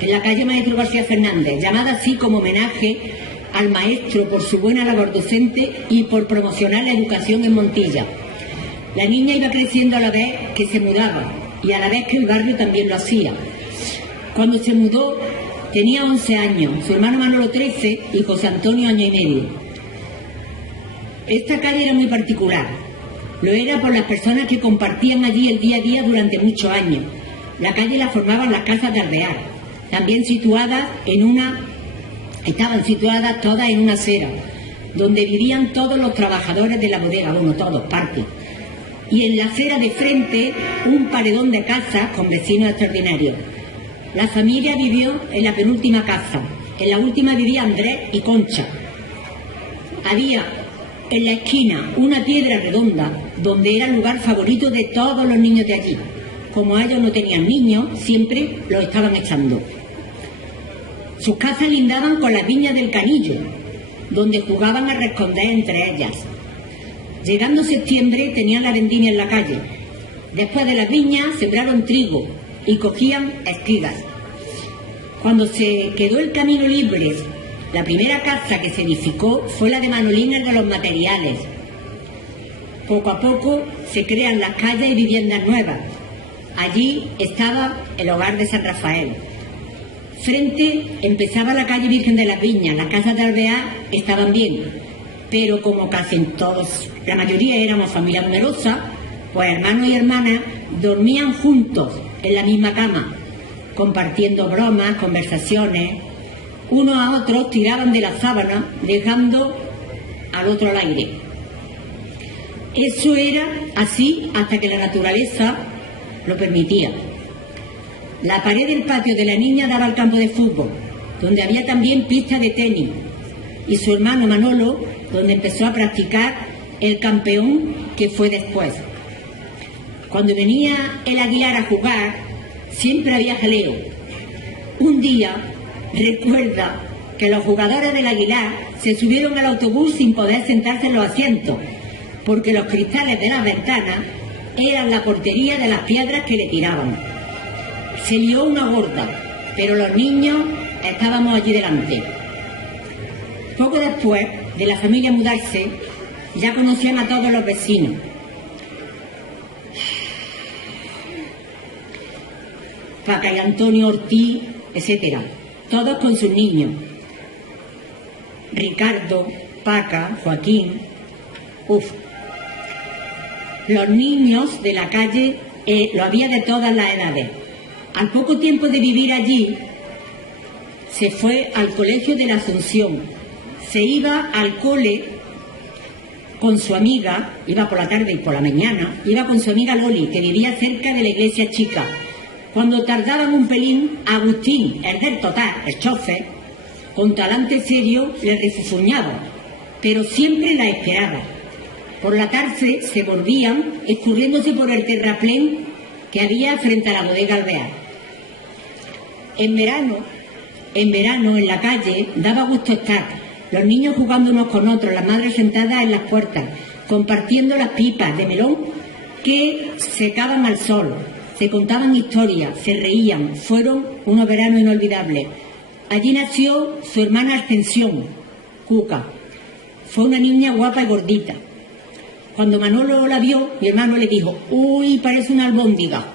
en la calle Maestro García Fernández, llamada así como homenaje al maestro por su buena labor docente y por promocionar la educación en Montilla. La niña iba creciendo a la vez que se mudaba y a la vez que el barrio también lo hacía. Cuando se mudó tenía 11 años, su hermano Manolo 13 y José Antonio año y medio. Esta calle era muy particular. Lo era por las personas que compartían allí el día a día durante muchos años. La calle la formaban las casas de Alvear, también estaban situadas todas en una acera, donde vivían todos los trabajadores de la bodega, bueno, todos, parte. Y en la acera de frente, un paredón de casas con vecinos extraordinarios. La familia vivió en la penúltima casa. En la última vivía Andrés y Concha. Había en la esquina una piedra redonda, donde era el lugar favorito de todos los niños de allí. Como ellos no tenían niños, siempre los estaban echando. Sus casas lindaban con las viñas del Canillo, donde jugaban a esconder entre ellas. Llegando septiembre tenían la vendimia en la calle. Después de las viñas sembraron trigo y cogían espigas. Cuando se quedó el camino libre, la primera casa que se edificó fue la de Manolín de los materiales. Poco a poco se crean las calles y viviendas nuevas. Allí estaba el hogar de San Rafael. Frente empezaba la calle Virgen de las Viñas. Las casas de Alvear estaban bien, pero como casi en todos, la mayoría éramos familia numerosa, pues hermanos y hermanas dormían juntos en la misma cama, compartiendo bromas, conversaciones. Unos a otros tiraban de la sábana, dejando al otro al aire. Eso era así hasta que la naturaleza lo permitía. La pared del patio de la niña daba al campo de fútbol, donde había también pista de tenis, y su hermano Manolo, donde empezó a practicar el campeón que fue después. Cuando venía el Aguilar a jugar, siempre había jaleo. Un día, recuerda que los jugadores del Aguilar se subieron al autobús sin poder sentarse en los asientos, porque los cristales de las ventanas eran la portería de las piedras que le tiraban. Se lió una gorda, pero los niños estábamos allí delante. Poco después de la familia mudarse, ya conocían a todos los vecinos. Paca y Antonio Ortiz, etcétera, todos con sus niños. Ricardo, Paca, Joaquín. Los niños de la calle lo había de todas las edades. Al poco tiempo de vivir allí, se fue al colegio de la Asunción. Se iba al cole con su amiga, iba por la tarde y por la mañana, iba con su amiga Loli, que vivía cerca de la iglesia chica. Cuando tardaban un pelín, Agustín, el del total, el chofer, con talante serio, le refufuñaba, pero siempre la esperaba. Por la tarde se volvían escurriéndose por el terraplén que había frente a la bodega Alvear. En verano en la calle daba gusto estar, los niños jugando unos con otros, las madres sentadas en las puertas, compartiendo las pipas de melón que secaban al sol, se contaban historias, se reían. Fueron unos veranos inolvidables. Allí nació su hermana Ascensión, Cuca. Fue una niña guapa y gordita. Cuando Manolo la vio, mi hermano le dijo: «Uy, parece una albóndiga».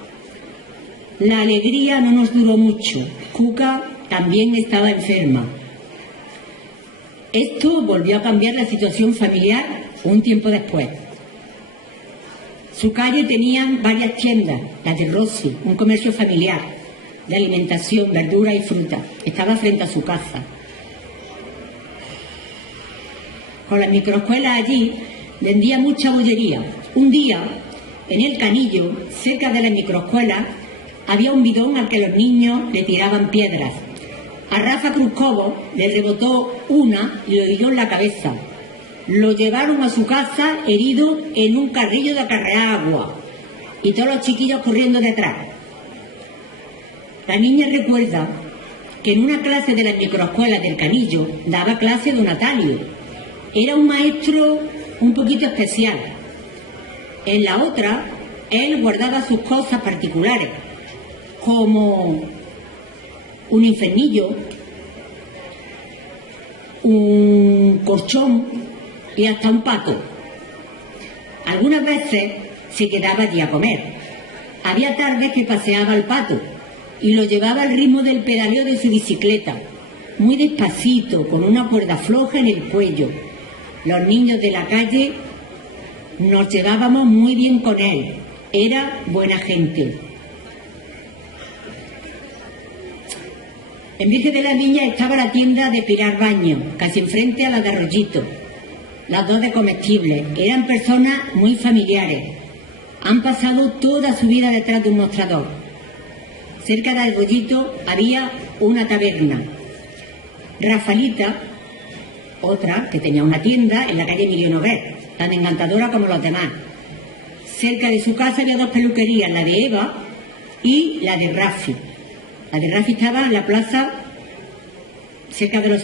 La alegría no nos duró mucho. Cuca también estaba enferma. Esto volvió a cambiar la situación familiar un tiempo después. Su calle tenía varias tiendas, las de Rossi, un comercio familiar de alimentación, verdura y fruta. Estaba frente a su casa. con las microescuelas allí, vendía mucha bollería. Un día, en el Canillo, cerca de la microescuela, había un bidón al que los niños le tiraban piedras. A Rafa Cruzcobo le rebotó una y lo hirió en la cabeza. Lo llevaron a su casa herido en un carrillo de acarrear agua y todos los chiquillos corriendo detrás. La niña recuerda que en una clase de la microescuela del Canillo daba clase don Natalio. Era un maestro un poquito especial. En la otra, él guardaba sus cosas particulares, como un infernillo, un colchón y hasta un pato. Algunas veces se quedaba allí a comer. Había tardes que paseaba al pato y lo llevaba al ritmo del pedaleo de su bicicleta, muy despacito, con una cuerda floja en el cuello. Los niños de la calle nos llevábamos muy bien con él. Era buena gente. En Virgen de las Niñas estaba la tienda de Pilar Baño, casi enfrente a la de Arroyito. Las dos de comestibles. Eran personas muy familiares. Han pasado toda su vida detrás de un mostrador. Cerca de Arroyito había una taberna. Rafalita, otra que tenía una tienda en la calle Emilio Noguer, tan encantadora como los demás. Cerca de su casa había dos peluquerías, la de Eva y la de Rafi. La de Rafi estaba en la plaza cerca de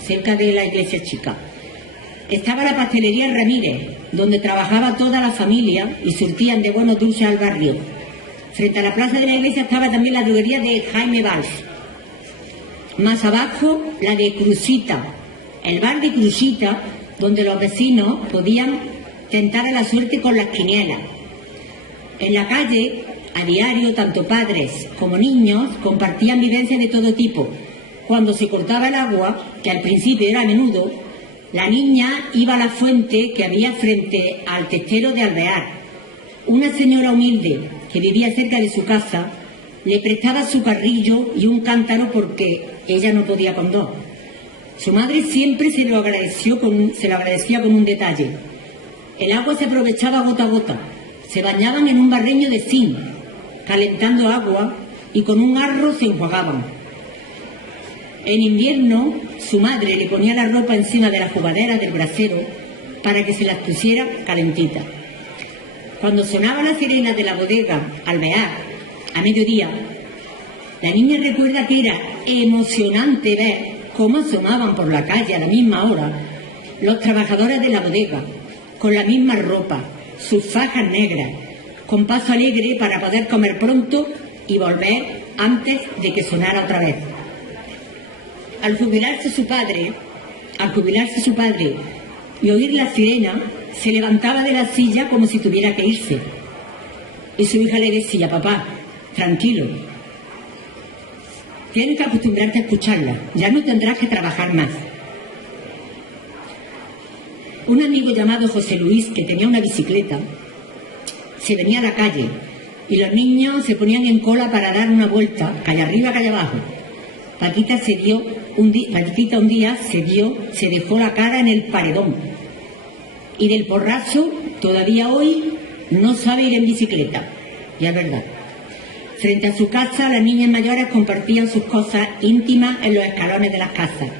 cerca de la iglesia chica. Estaba la pastelería Ramírez, donde trabajaba toda la familia y surtían de buenos dulces al barrio. Frente a la plaza de la iglesia estaba también la droguería de Jaime Valls. Más abajo, la de Cruzita, el bar de Cruzita, donde los vecinos podían tentar a la suerte con las quinielas. En la calle, a diario, tanto padres como niños compartían vivencias de todo tipo. Cuando se cortaba el agua, que al principio era a menudo, la niña iba a la fuente que había frente al testero de Alvear. Una señora humilde que vivía cerca de su casa le prestaba su carrillo y un cántaro porque ella no podía con dos. Su madre siempre se lo agradecía con un detalle. El agua se aprovechaba gota a gota. Se bañaban en un barreño de zinc, calentando agua, y con un arro se enjuagaban. En invierno, su madre le ponía la ropa encima de la jugadera del brasero para que se las pusiera calentitas. Cuando sonaba la sirena de la bodega Alvear, a mediodía, la niña recuerda que era emocionante ver cómo asomaban por la calle a la misma hora los trabajadores de la bodega, con la misma ropa, sus fajas negras, con paso alegre para poder comer pronto y volver antes de que sonara otra vez. Al jubilarse su padre y oír la sirena, se levantaba de la silla como si tuviera que irse. Y su hija le decía: papá, tranquilo, tienes que acostumbrarte a escucharla, ya no tendrás que trabajar más. Un amigo llamado José Luis, que tenía una bicicleta, se venía a la calle y los niños se ponían en cola para dar una vuelta, calle arriba, calle abajo. Paquita un día se dejó la cara en el paredón y del porrazo todavía hoy no sabe ir en bicicleta. Y es verdad. Frente a su casa, las niñas mayores compartían sus cosas íntimas en los escalones de las casas.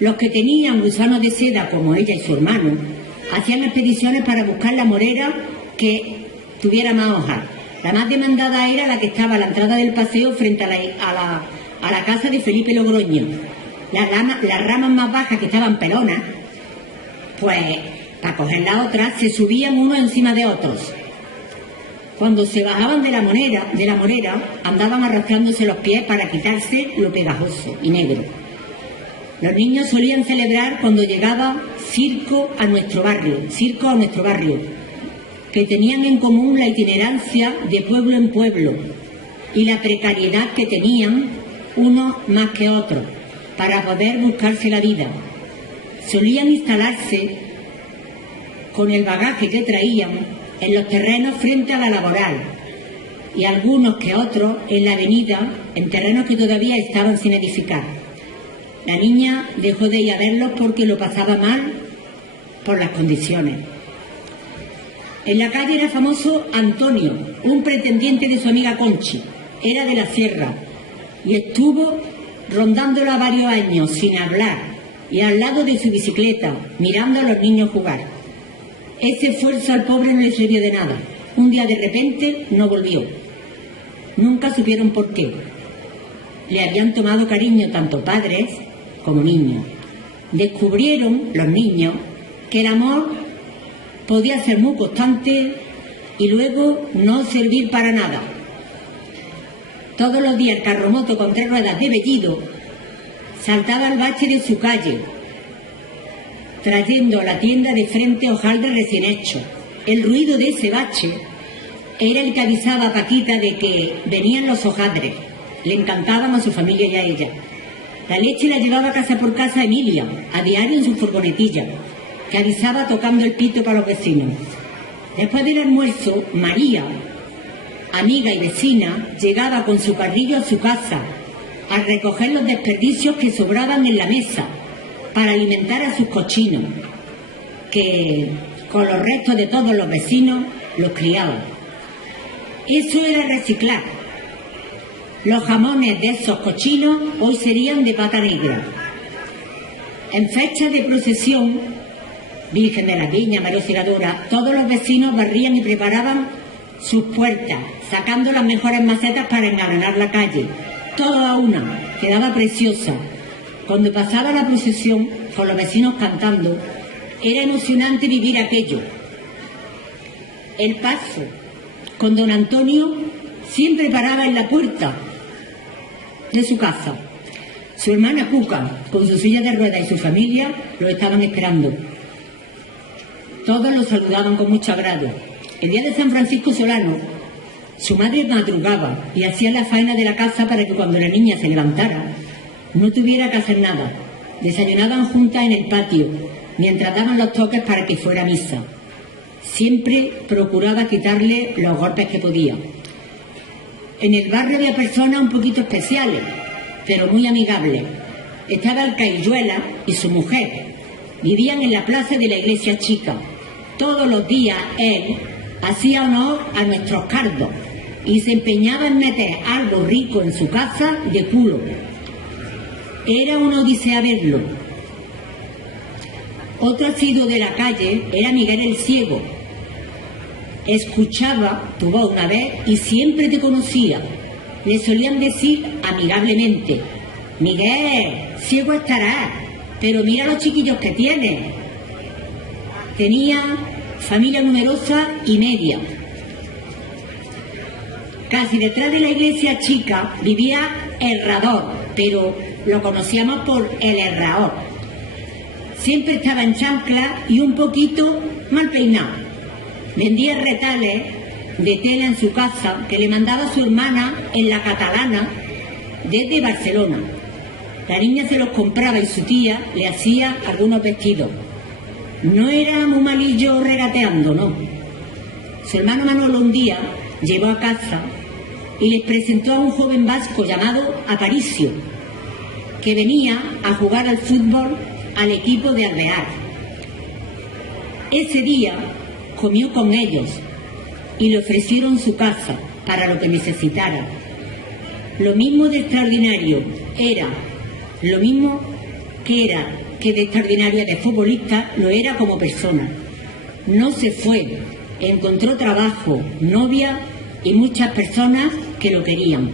Los que tenían gusanos de seda, como ella y su hermano, hacían expediciones para buscar la morera que tuviera más hojas. La más demandada era la que estaba a la entrada del paseo frente a la casa de Felipe Logroño. Las ramas más bajas, que estaban pelonas, pues para coger las otras se subían unos encima de otros. Cuando se bajaban de la morera, andaban arrastrándose los pies para quitarse lo pegajoso y negro. Los niños solían celebrar cuando llegaba circo a nuestro barrio, que tenían en común la itinerancia de pueblo en pueblo y la precariedad que tenían unos más que otros para poder buscarse la vida. Solían instalarse con el bagaje que traían en los terrenos frente a la Laboral y algunos que otros en la avenida, en terrenos que todavía estaban sin edificar. La niña dejó de ir a verlos porque lo pasaba mal por las condiciones. En la calle era famoso Antonio, un pretendiente de su amiga Conchi. Era de la sierra y estuvo rondándola varios años sin hablar y al lado de su bicicleta, mirando a los niños jugar. Ese esfuerzo al pobre no le sirvió de nada. Un día de repente no volvió. Nunca supieron por qué. Le habían tomado cariño tanto padres como niños. Descubrieron los niños que el amor podía ser muy constante y luego no servir para nada. Todos los días el carromoto con 3 ruedas de Bellido saltaba al bache de su calle, trayendo a la tienda de frente hojaldres recién hechos. El ruido de ese bache era el que avisaba a Paquita de que venían los hojaldres. Le encantaban a su familia y a ella. La leche la llevaba casa por casa Emilia, a diario en su furgonetilla, que avisaba tocando el pito para los vecinos. Después del almuerzo, María, amiga y vecina, llegaba con su carrillo a su casa a recoger los desperdicios que sobraban en la mesa para alimentar a sus cochinos, que con los restos de todos los vecinos los criaban. Eso era reciclar. Los jamones de esos cochinos hoy serían de pata negra. En fechas de procesión, Virgen de la Viña, María Auxiliadora, todos los vecinos barrían y preparaban sus puertas, sacando las mejores macetas para engalanar la calle. Toda a una, quedaba preciosa. Cuando pasaba la procesión, con los vecinos cantando, era emocionante vivir aquello. El paso con don Antonio siempre paraba en la puerta de su casa. Su hermana Cuca, con su silla de ruedas y su familia, lo estaban esperando. Todos lo saludaban con mucho agrado. El día de San Francisco Solano, su madre madrugaba y hacía la faena de la casa para que cuando la niña se levantara no tuviera que hacer nada. Desayunaban juntas en el patio, mientras daban los toques para que fuera a misa. Siempre procuraba quitarle los golpes que podía. En el barrio había personas un poquito especiales, pero muy amigables. Estaba el Cailluela y su mujer. Vivían en la plaza de la iglesia chica. Todos los días él hacía honor a nuestros cardos y se empeñaba en meter algo rico en su casa de culo. Era una odisea verlo. Otro asiduo de la calle era Miguel el Ciego. Escuchaba tu voz una vez y siempre te conocía. Le solían decir amigablemente: Miguel, ciego estarás, pero mira los chiquillos que tiene. Tenía familia numerosa y media. Casi detrás de la iglesia chica vivía Herrador, pero lo conocíamos por el Herrador. Siempre estaba en chancla y un poquito mal peinado. Vendía retales de tela en su casa que le mandaba su hermana en la Catalana desde Barcelona. La niña se los compraba y su tía le hacía algunos vestidos. No era muy malillo regateando, no. Su hermano Manolo un día llegó a casa y les presentó a un joven vasco llamado Aparicio, que venía a jugar al fútbol al equipo de Alvear. Ese día comió con ellos y le ofrecieron su casa para lo que necesitara. Lo mismo de extraordinario era, lo mismo que era que de extraordinaria de futbolista, lo era como persona. No se fue, encontró trabajo, novia y muchas personas que lo querían.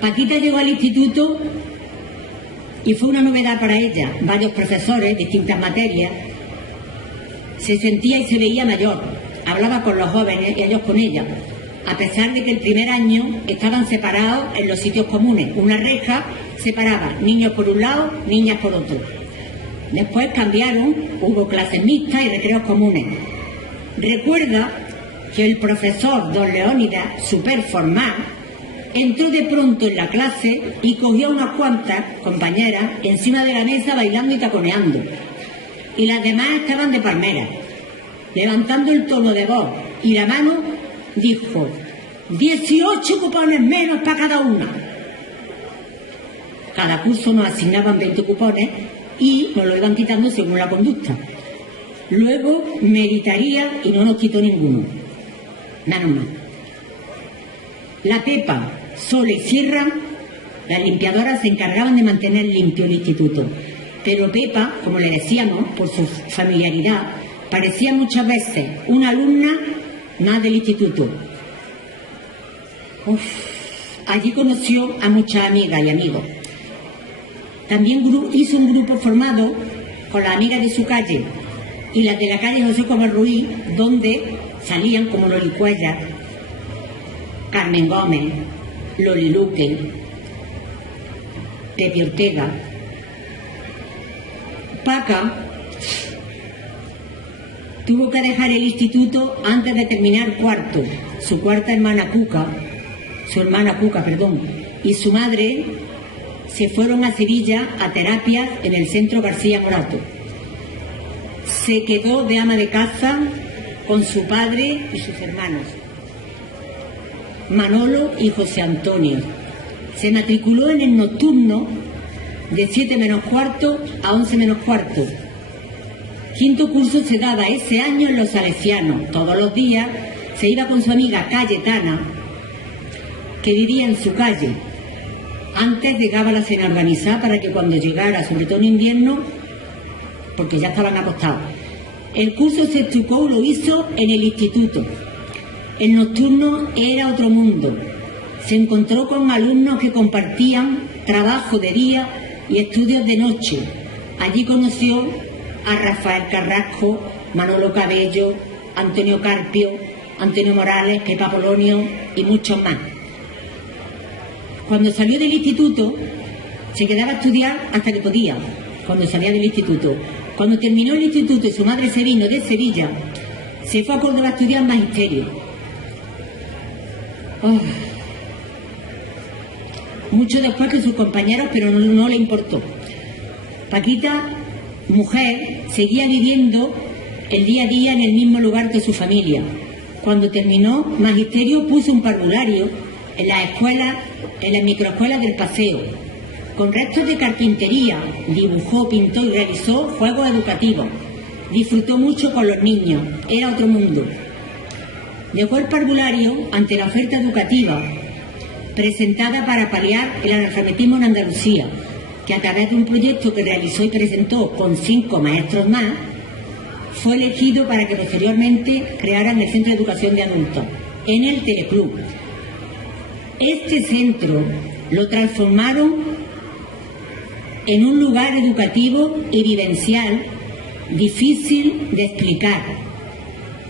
Paquita llegó al instituto y fue una novedad para ella. Varios profesores, distintas materias. Se sentía y se veía mayor, hablaba con los jóvenes y ellos con ella, a pesar de que el primer año estaban separados en los sitios comunes. Una reja separaba niños por un lado, niñas por otro. Después cambiaron, hubo clases mixtas y recreos comunes. Recuerda que el profesor don Leónidas, súper formal, entró de pronto en la clase y cogió a unas cuantas compañeras encima de la mesa bailando y taconeando. y las demás estaban de palmera. Levantando el tono de voz y la mano, dijo: 18 cupones menos para cada una. Cada curso nos asignaban 20 cupones y nos lo iban quitando según la conducta. Luego meditaría y no nos quitó ninguno. Menos mal. La Pepa, Sol y Sierra, las limpiadoras, se encargaban de mantener limpio el instituto. Pero Pepa, como le decíamos, por su familiaridad, parecía muchas veces una alumna más del instituto. Allí conoció a muchas amigas y amigos. También hizo un grupo formado con las amigas de su calle y las de la calle José Cobar Ruiz, donde salían como Loli Cuellar, Carmen Gómez, Loli Luque, Pepe Ortega. Paca tuvo que dejar el instituto antes de terminar cuarto. Su hermana Cuca, y su madre se fueron a Sevilla a terapias en el centro García Morato. Se quedó de ama de casa con su padre y sus hermanos, Manolo y José Antonio. Se matriculó en el nocturno de 7 menos cuarto a 11 menos cuarto. Quinto curso se daba ese año en los Salesianos. Todos los días se iba con su amiga Cayetana, que vivía en su calle. Antes llegaba la cena organizada para que cuando llegara, sobre todo en invierno, porque ya estaban acostados. El curso se estucó, lo hizo en el instituto. El nocturno era otro mundo. Se encontró con alumnos que compartían trabajo de día y estudios de noche. Allí conoció a Rafael Carrasco, Manolo Cabello, Antonio Carpio, Antonio Morales, Pepa Polonio y muchos más. Cuando salió del instituto, se quedaba a estudiar hasta que podía, cuando salía del instituto. Cuando terminó el instituto y su madre se vino de Sevilla, se fue a Córdoba a estudiar magisterio. Mucho después que sus compañeros, pero no le importó. Paquita, mujer, seguía viviendo el día a día en el mismo lugar que su familia. Cuando terminó magisterio, puso un parvulario en la microescuela del Paseo. Con restos de carpintería, dibujó, pintó y realizó juegos educativos. Disfrutó mucho con los niños, era otro mundo. Dejó el parvulario ante la oferta educativa presentada para paliar el analfabetismo en Andalucía, que a través de un proyecto que realizó y presentó con 5 maestros más, fue elegido para que posteriormente crearan el Centro de Educación de Adultos, en el Teleclub. Este centro lo transformaron en un lugar educativo y vivencial difícil de explicar,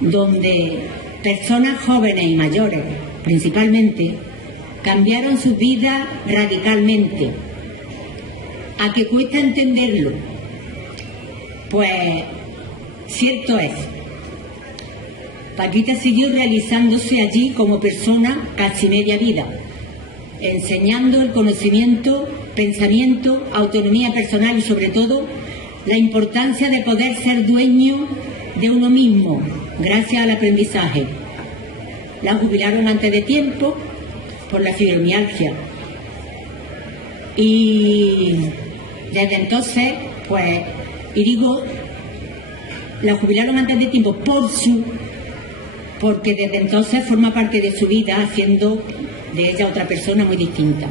donde personas jóvenes y mayores, principalmente, cambiaron sus vidas radicalmente. ¿A qué cuesta entenderlo? Pues cierto es. Paquita siguió realizándose allí como persona casi media vida, enseñando el conocimiento, pensamiento, autonomía personal y sobre todo la importancia de poder ser dueño de uno mismo gracias al aprendizaje. La jubilaron antes de tiempo por la fibromialgia y desde entonces, pues, la jubilaron antes de tiempo porque desde entonces forma parte de su vida, haciendo de ella otra persona muy distinta.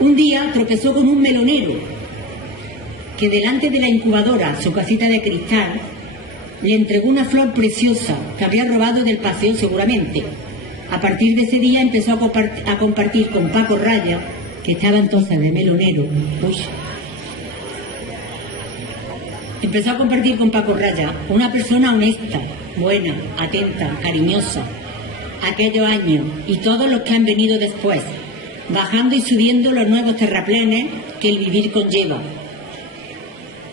Un día tropezó con un melonero que delante de la incubadora, su casita de cristal, le entregó una flor preciosa que habría robado del paseo seguramente. A partir de ese día empezó a compartir con Paco Raya, que estaba entonces de melonero. Empezó a compartir con Paco Raya, una persona honesta, buena, atenta, cariñosa. Aquellos años y todos los que han venido después, bajando y subiendo los nuevos terraplenes que el vivir conlleva.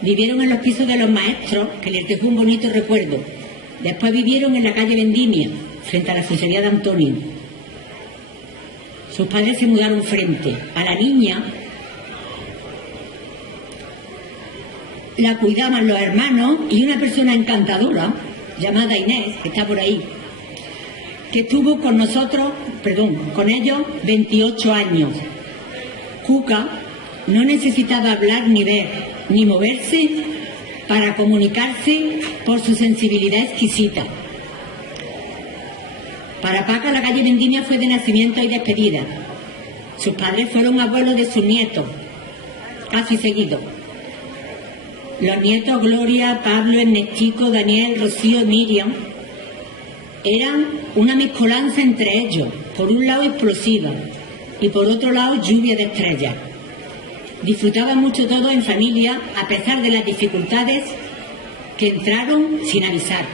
Vivieron en los pisos de los maestros, que les dejó un bonito recuerdo. Después vivieron en la calle Vendimia, frente a la Fusería de Antonio. Sus padres se mudaron frente. A la niña la cuidaban los hermanos y una persona encantadora llamada Inés, que está por ahí, que estuvo con con ellos 28 años. Cuca no necesitaba hablar ni ver, ni moverse para comunicarse por su sensibilidad exquisita. Para Paca, la calle Vendimia fue de nacimiento y despedida. Sus padres fueron abuelos de sus nietos, casi seguidos. Los nietos Gloria, Pablo, Ernestico, Daniel, Rocío y Miriam eran una mezcolanza entre ellos, por un lado explosiva y por otro lado lluvia de estrellas. Disfrutaban mucho todos en familia a pesar de las dificultades que entraron sin avisar.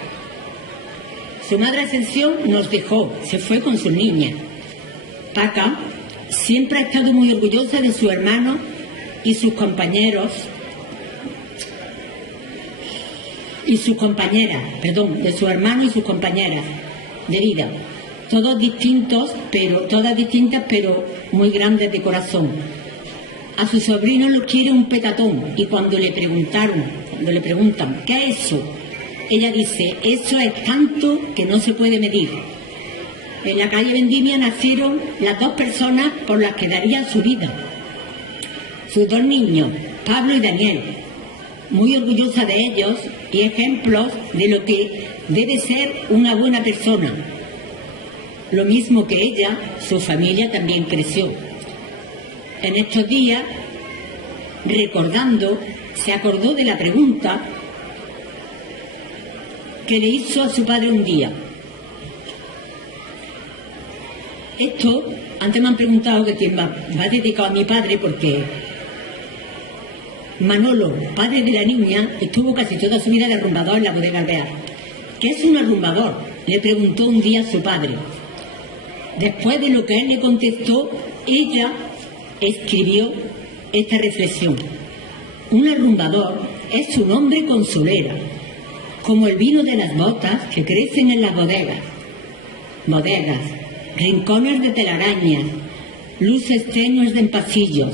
Su madre Ascensión nos dejó, se fue con sus niñas. Paca siempre ha estado muy orgullosa de su hermano y sus compañeros de su hermano y sus compañeras de vida, todas distintas pero muy grandes de corazón. A sus sobrinos los quiere un petatón y cuando le preguntan ¿qué es eso?, ella dice: eso es tanto que no se puede medir. En la calle Vendimia nacieron las dos personas por las que darían su vida. Sus dos niños, Pablo y Daniel, muy orgullosa de ellos y ejemplos de lo que debe ser una buena persona. Lo mismo que ella, su familia también creció. En estos días, recordando, se acordó de la pregunta que le hizo a su padre un día. Esto, antes me han preguntado que quién va dedicado a mi padre, porque Manolo, padre de la niña, estuvo casi toda su vida de arrumbador en la bodega Alvear. ¿Qué es un arrumbador?, le preguntó un día a su padre. Después de lo que él le contestó, ella escribió esta reflexión: un arrumbador es un hombre con solera, como el vino de las botas que crecen en las bodegas, rincones de telarañas, luces tenues en pasillos.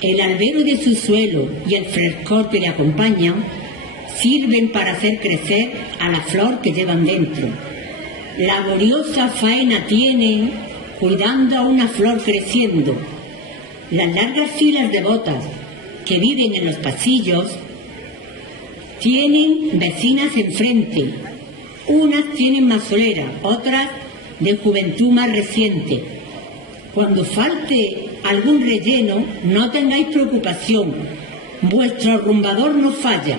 El albero de su suelo y el frescor que le acompañan sirven para hacer crecer a la flor que llevan dentro. Laboriosa faena tienen cuidando a una flor creciendo. Las largas filas de botas que viven en los pasillos tienen vecinas enfrente. Unas tienen más solera, otras de juventud más reciente. Cuando falte algún relleno, no tengáis preocupación, vuestro arrumbador no falla.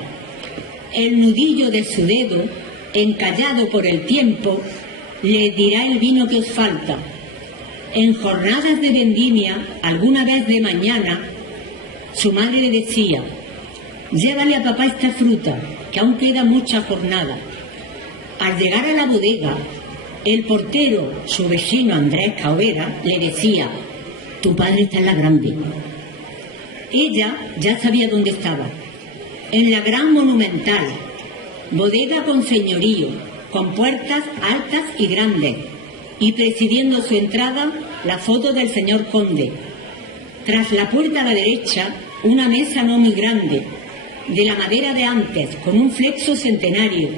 El nudillo de su dedo, encallado por el tiempo, le dirá el vino que os falta. En jornadas de vendimia, alguna vez de mañana, su madre le decía: llévale a papá esta fruta, que aún queda mucha jornada. Al llegar a la bodega, el portero, su vecino Andrés Caovera, le decía: tu padre está en la grande. Ella ya sabía dónde estaba, en la gran monumental, bodega con señorío, con puertas altas y grandes, y presidiendo su entrada la foto del señor conde. Tras la puerta a la derecha, una mesa no muy grande, de la madera de antes, con un flexo centenario,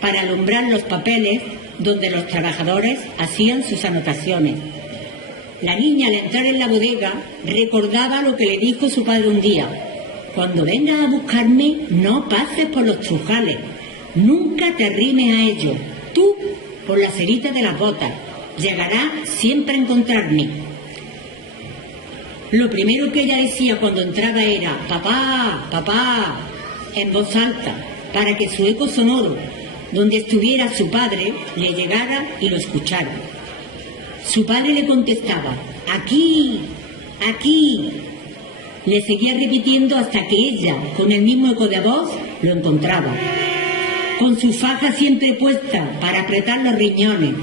para alumbrar los papeles donde los trabajadores hacían sus anotaciones. La niña, al entrar en la bodega, recordaba lo que le dijo su padre un día: cuando vengas a buscarme, no pases por los trujales, nunca te arrimes a ellos, tú por la cerita de las botas, llegarás siempre a encontrarme. Lo primero que ella decía cuando entraba era: papá, papá, en voz alta, para que su eco sonoro, donde estuviera su padre, le llegara y lo escuchara. Su padre le contestaba: aquí, aquí. Le seguía repitiendo hasta que ella, con el mismo eco de voz, lo encontraba, con su faja siempre puesta para apretar los riñones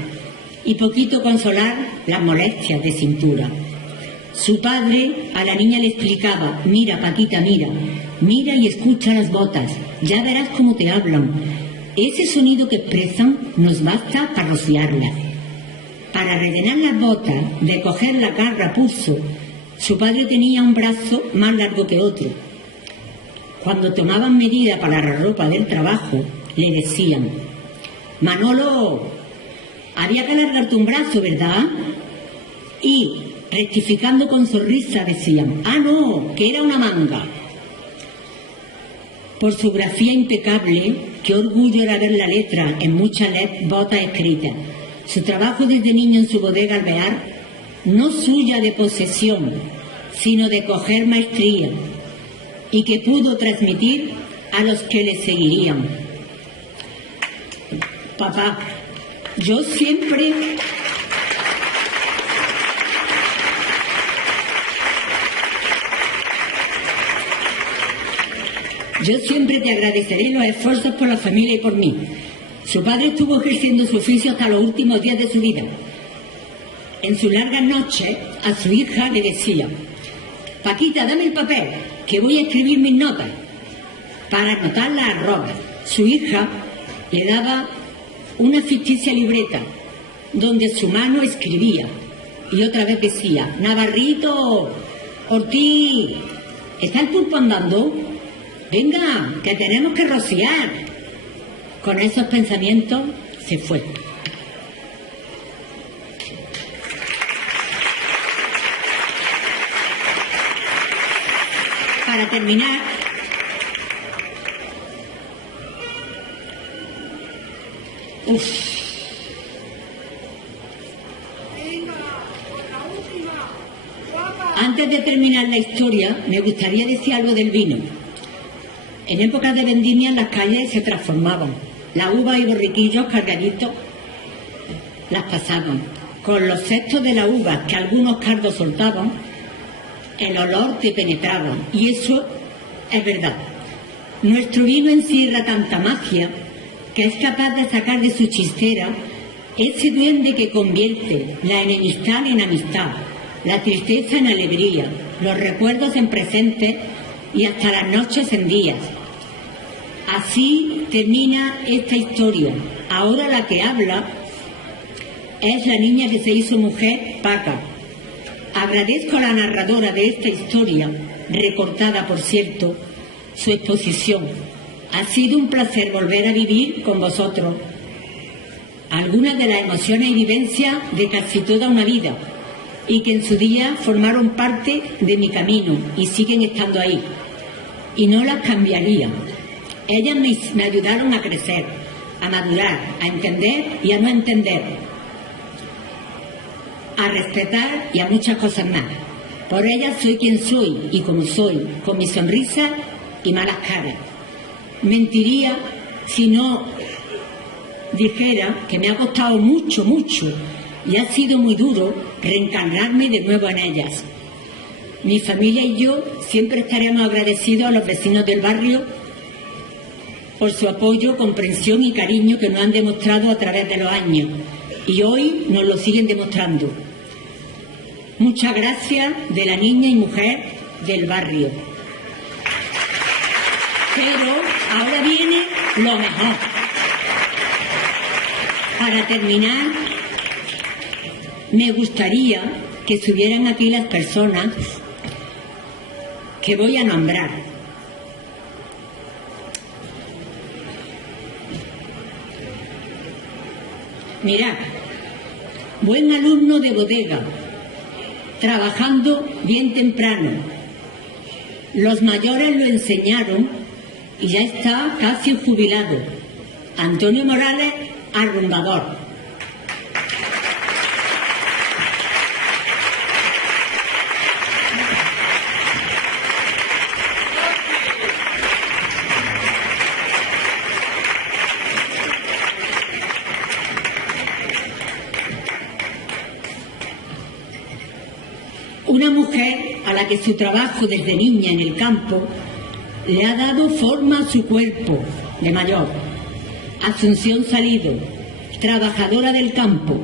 y poquito consolar las molestias de cintura. Su padre a la niña le explicaba: mira, Paquita, mira, mira y escucha las botas, ya verás cómo te hablan. Ese sonido que expresan nos basta para rociarlas. Para rellenar las botas, de coger la garra pulso, su padre tenía un brazo más largo que otro. cuando tomaban medidas para la ropa del trabajo, le decían: Manolo, había que alargarte un brazo, ¿verdad? Y, rectificando con sonrisa, decían: ah, no, que era una manga. Por su grafía impecable, qué orgullo era ver la letra en muchas botas escritas. Su trabajo desde niño en su bodega alvear, no suya de posesión, sino de coger maestría, y que pudo transmitir a los que le seguirían. Papá, yo siempre te agradeceré los esfuerzos por la familia y por mí. Su padre estuvo ejerciendo su oficio hasta los últimos días de su vida. En sus largas noches, a su hija le decía: Paquita, dame el papel, que voy a escribir mis notas, para anotarlas al robo. Su hija le daba una ficticia libreta, donde su mano escribía, y otra vez decía: Navarrito, Ortiz, ¿está el pulpo andando? Venga, que tenemos que rociar. Con esos pensamientos se fue. Para terminar, antes de terminar la historia, me gustaría decir algo del vino. En épocas de vendimia las calles se transformaban. Las uvas y borriquillos cargaditos las pasaban. Con los cestos de las uvas que algunos cardos soltaban, el olor te penetraba. Y eso es verdad. Nuestro vino encierra tanta magia que es capaz de sacar de su chistera ese duende que convierte la enemistad en amistad, la tristeza en alegría, los recuerdos en presentes y hasta las noches en días. Así termina esta historia. Ahora la que habla es la niña que se hizo mujer, Paca. Agradezco a la narradora de esta historia, recortada por cierto, su exposición. Ha sido un placer volver a vivir con vosotros algunas de las emociones y vivencias de casi toda una vida, y que en su día formaron parte de mi camino y siguen estando ahí. Y no las cambiaría. Ellas me ayudaron a crecer, a madurar, a entender y a no entender, a respetar y a muchas cosas más. Por ellas soy quien soy y como soy, con mi sonrisa y malas caras. Mentiría si no dijera que me ha costado mucho, mucho, y ha sido muy duro reencarnarme de nuevo en ellas. Mi familia y yo siempre estaremos agradecidos a los vecinos del barrio por su apoyo, comprensión y cariño que nos han demostrado a través de los años, y hoy nos lo siguen demostrando. Muchas gracias de la niña y mujer del barrio. Pero ahora viene lo mejor. Para terminar, me gustaría que estuvieran aquí las personas que voy a nombrar. Mirad, buen alumno de bodega, trabajando bien temprano. Los mayores lo enseñaron y ya está casi jubilado. Antonio Morales, arrumbador. Una mujer a la que su trabajo desde niña en el campo le ha dado forma a su cuerpo de mayor. Asunción Salido, trabajadora del campo.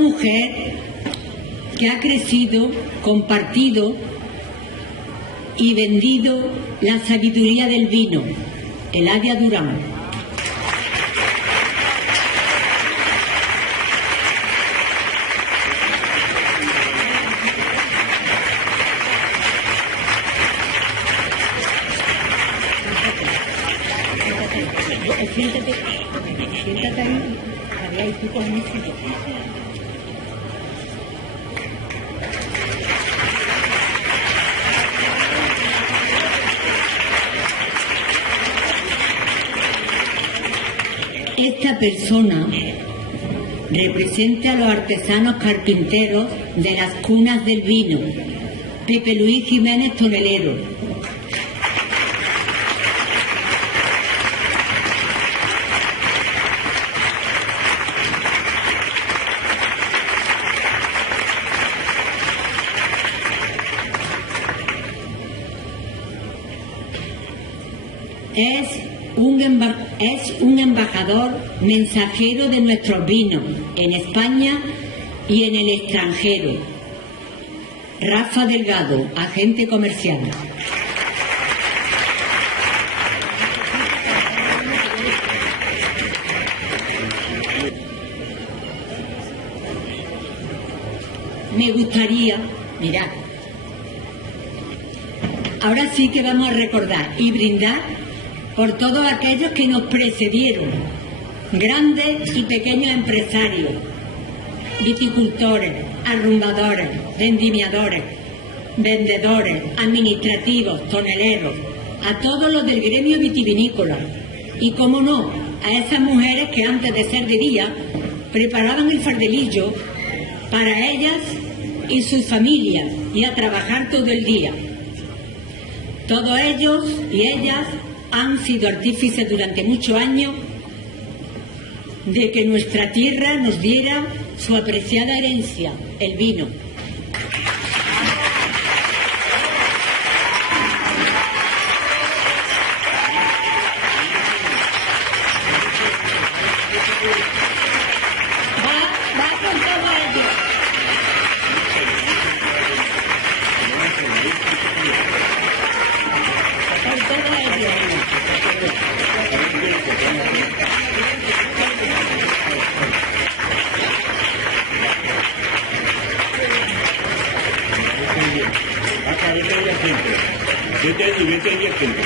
mujer que ha crecido, compartido y vendido la sabiduría del vino, Eladia Durán. Siéntate ahí tú con música. Esta persona representa a los artesanos carpinteros de las cunas del vino, Pepe Luis Jiménez Tonelero. Es un embajador mensajero de nuestros vinos en España y en el extranjero. Rafa Delgado, agente comercial. Me gustaría, mirad, ahora sí que vamos a recordar y brindar por todos aquellos que nos precedieron, grandes y pequeños empresarios, viticultores, arrumbadores, vendimiadores, vendedores, administrativos, toneleros, a todos los del gremio vitivinícola y, cómo no, a esas mujeres que antes de ser de día preparaban el fardelillo para ellas y sus familias y a trabajar todo el día. Todos ellos y ellas han sido artífices durante muchos años de que nuestra tierra nos diera su apreciada herencia, el vino. Va con todo ello. Con todo ello. Vete ahí siempre.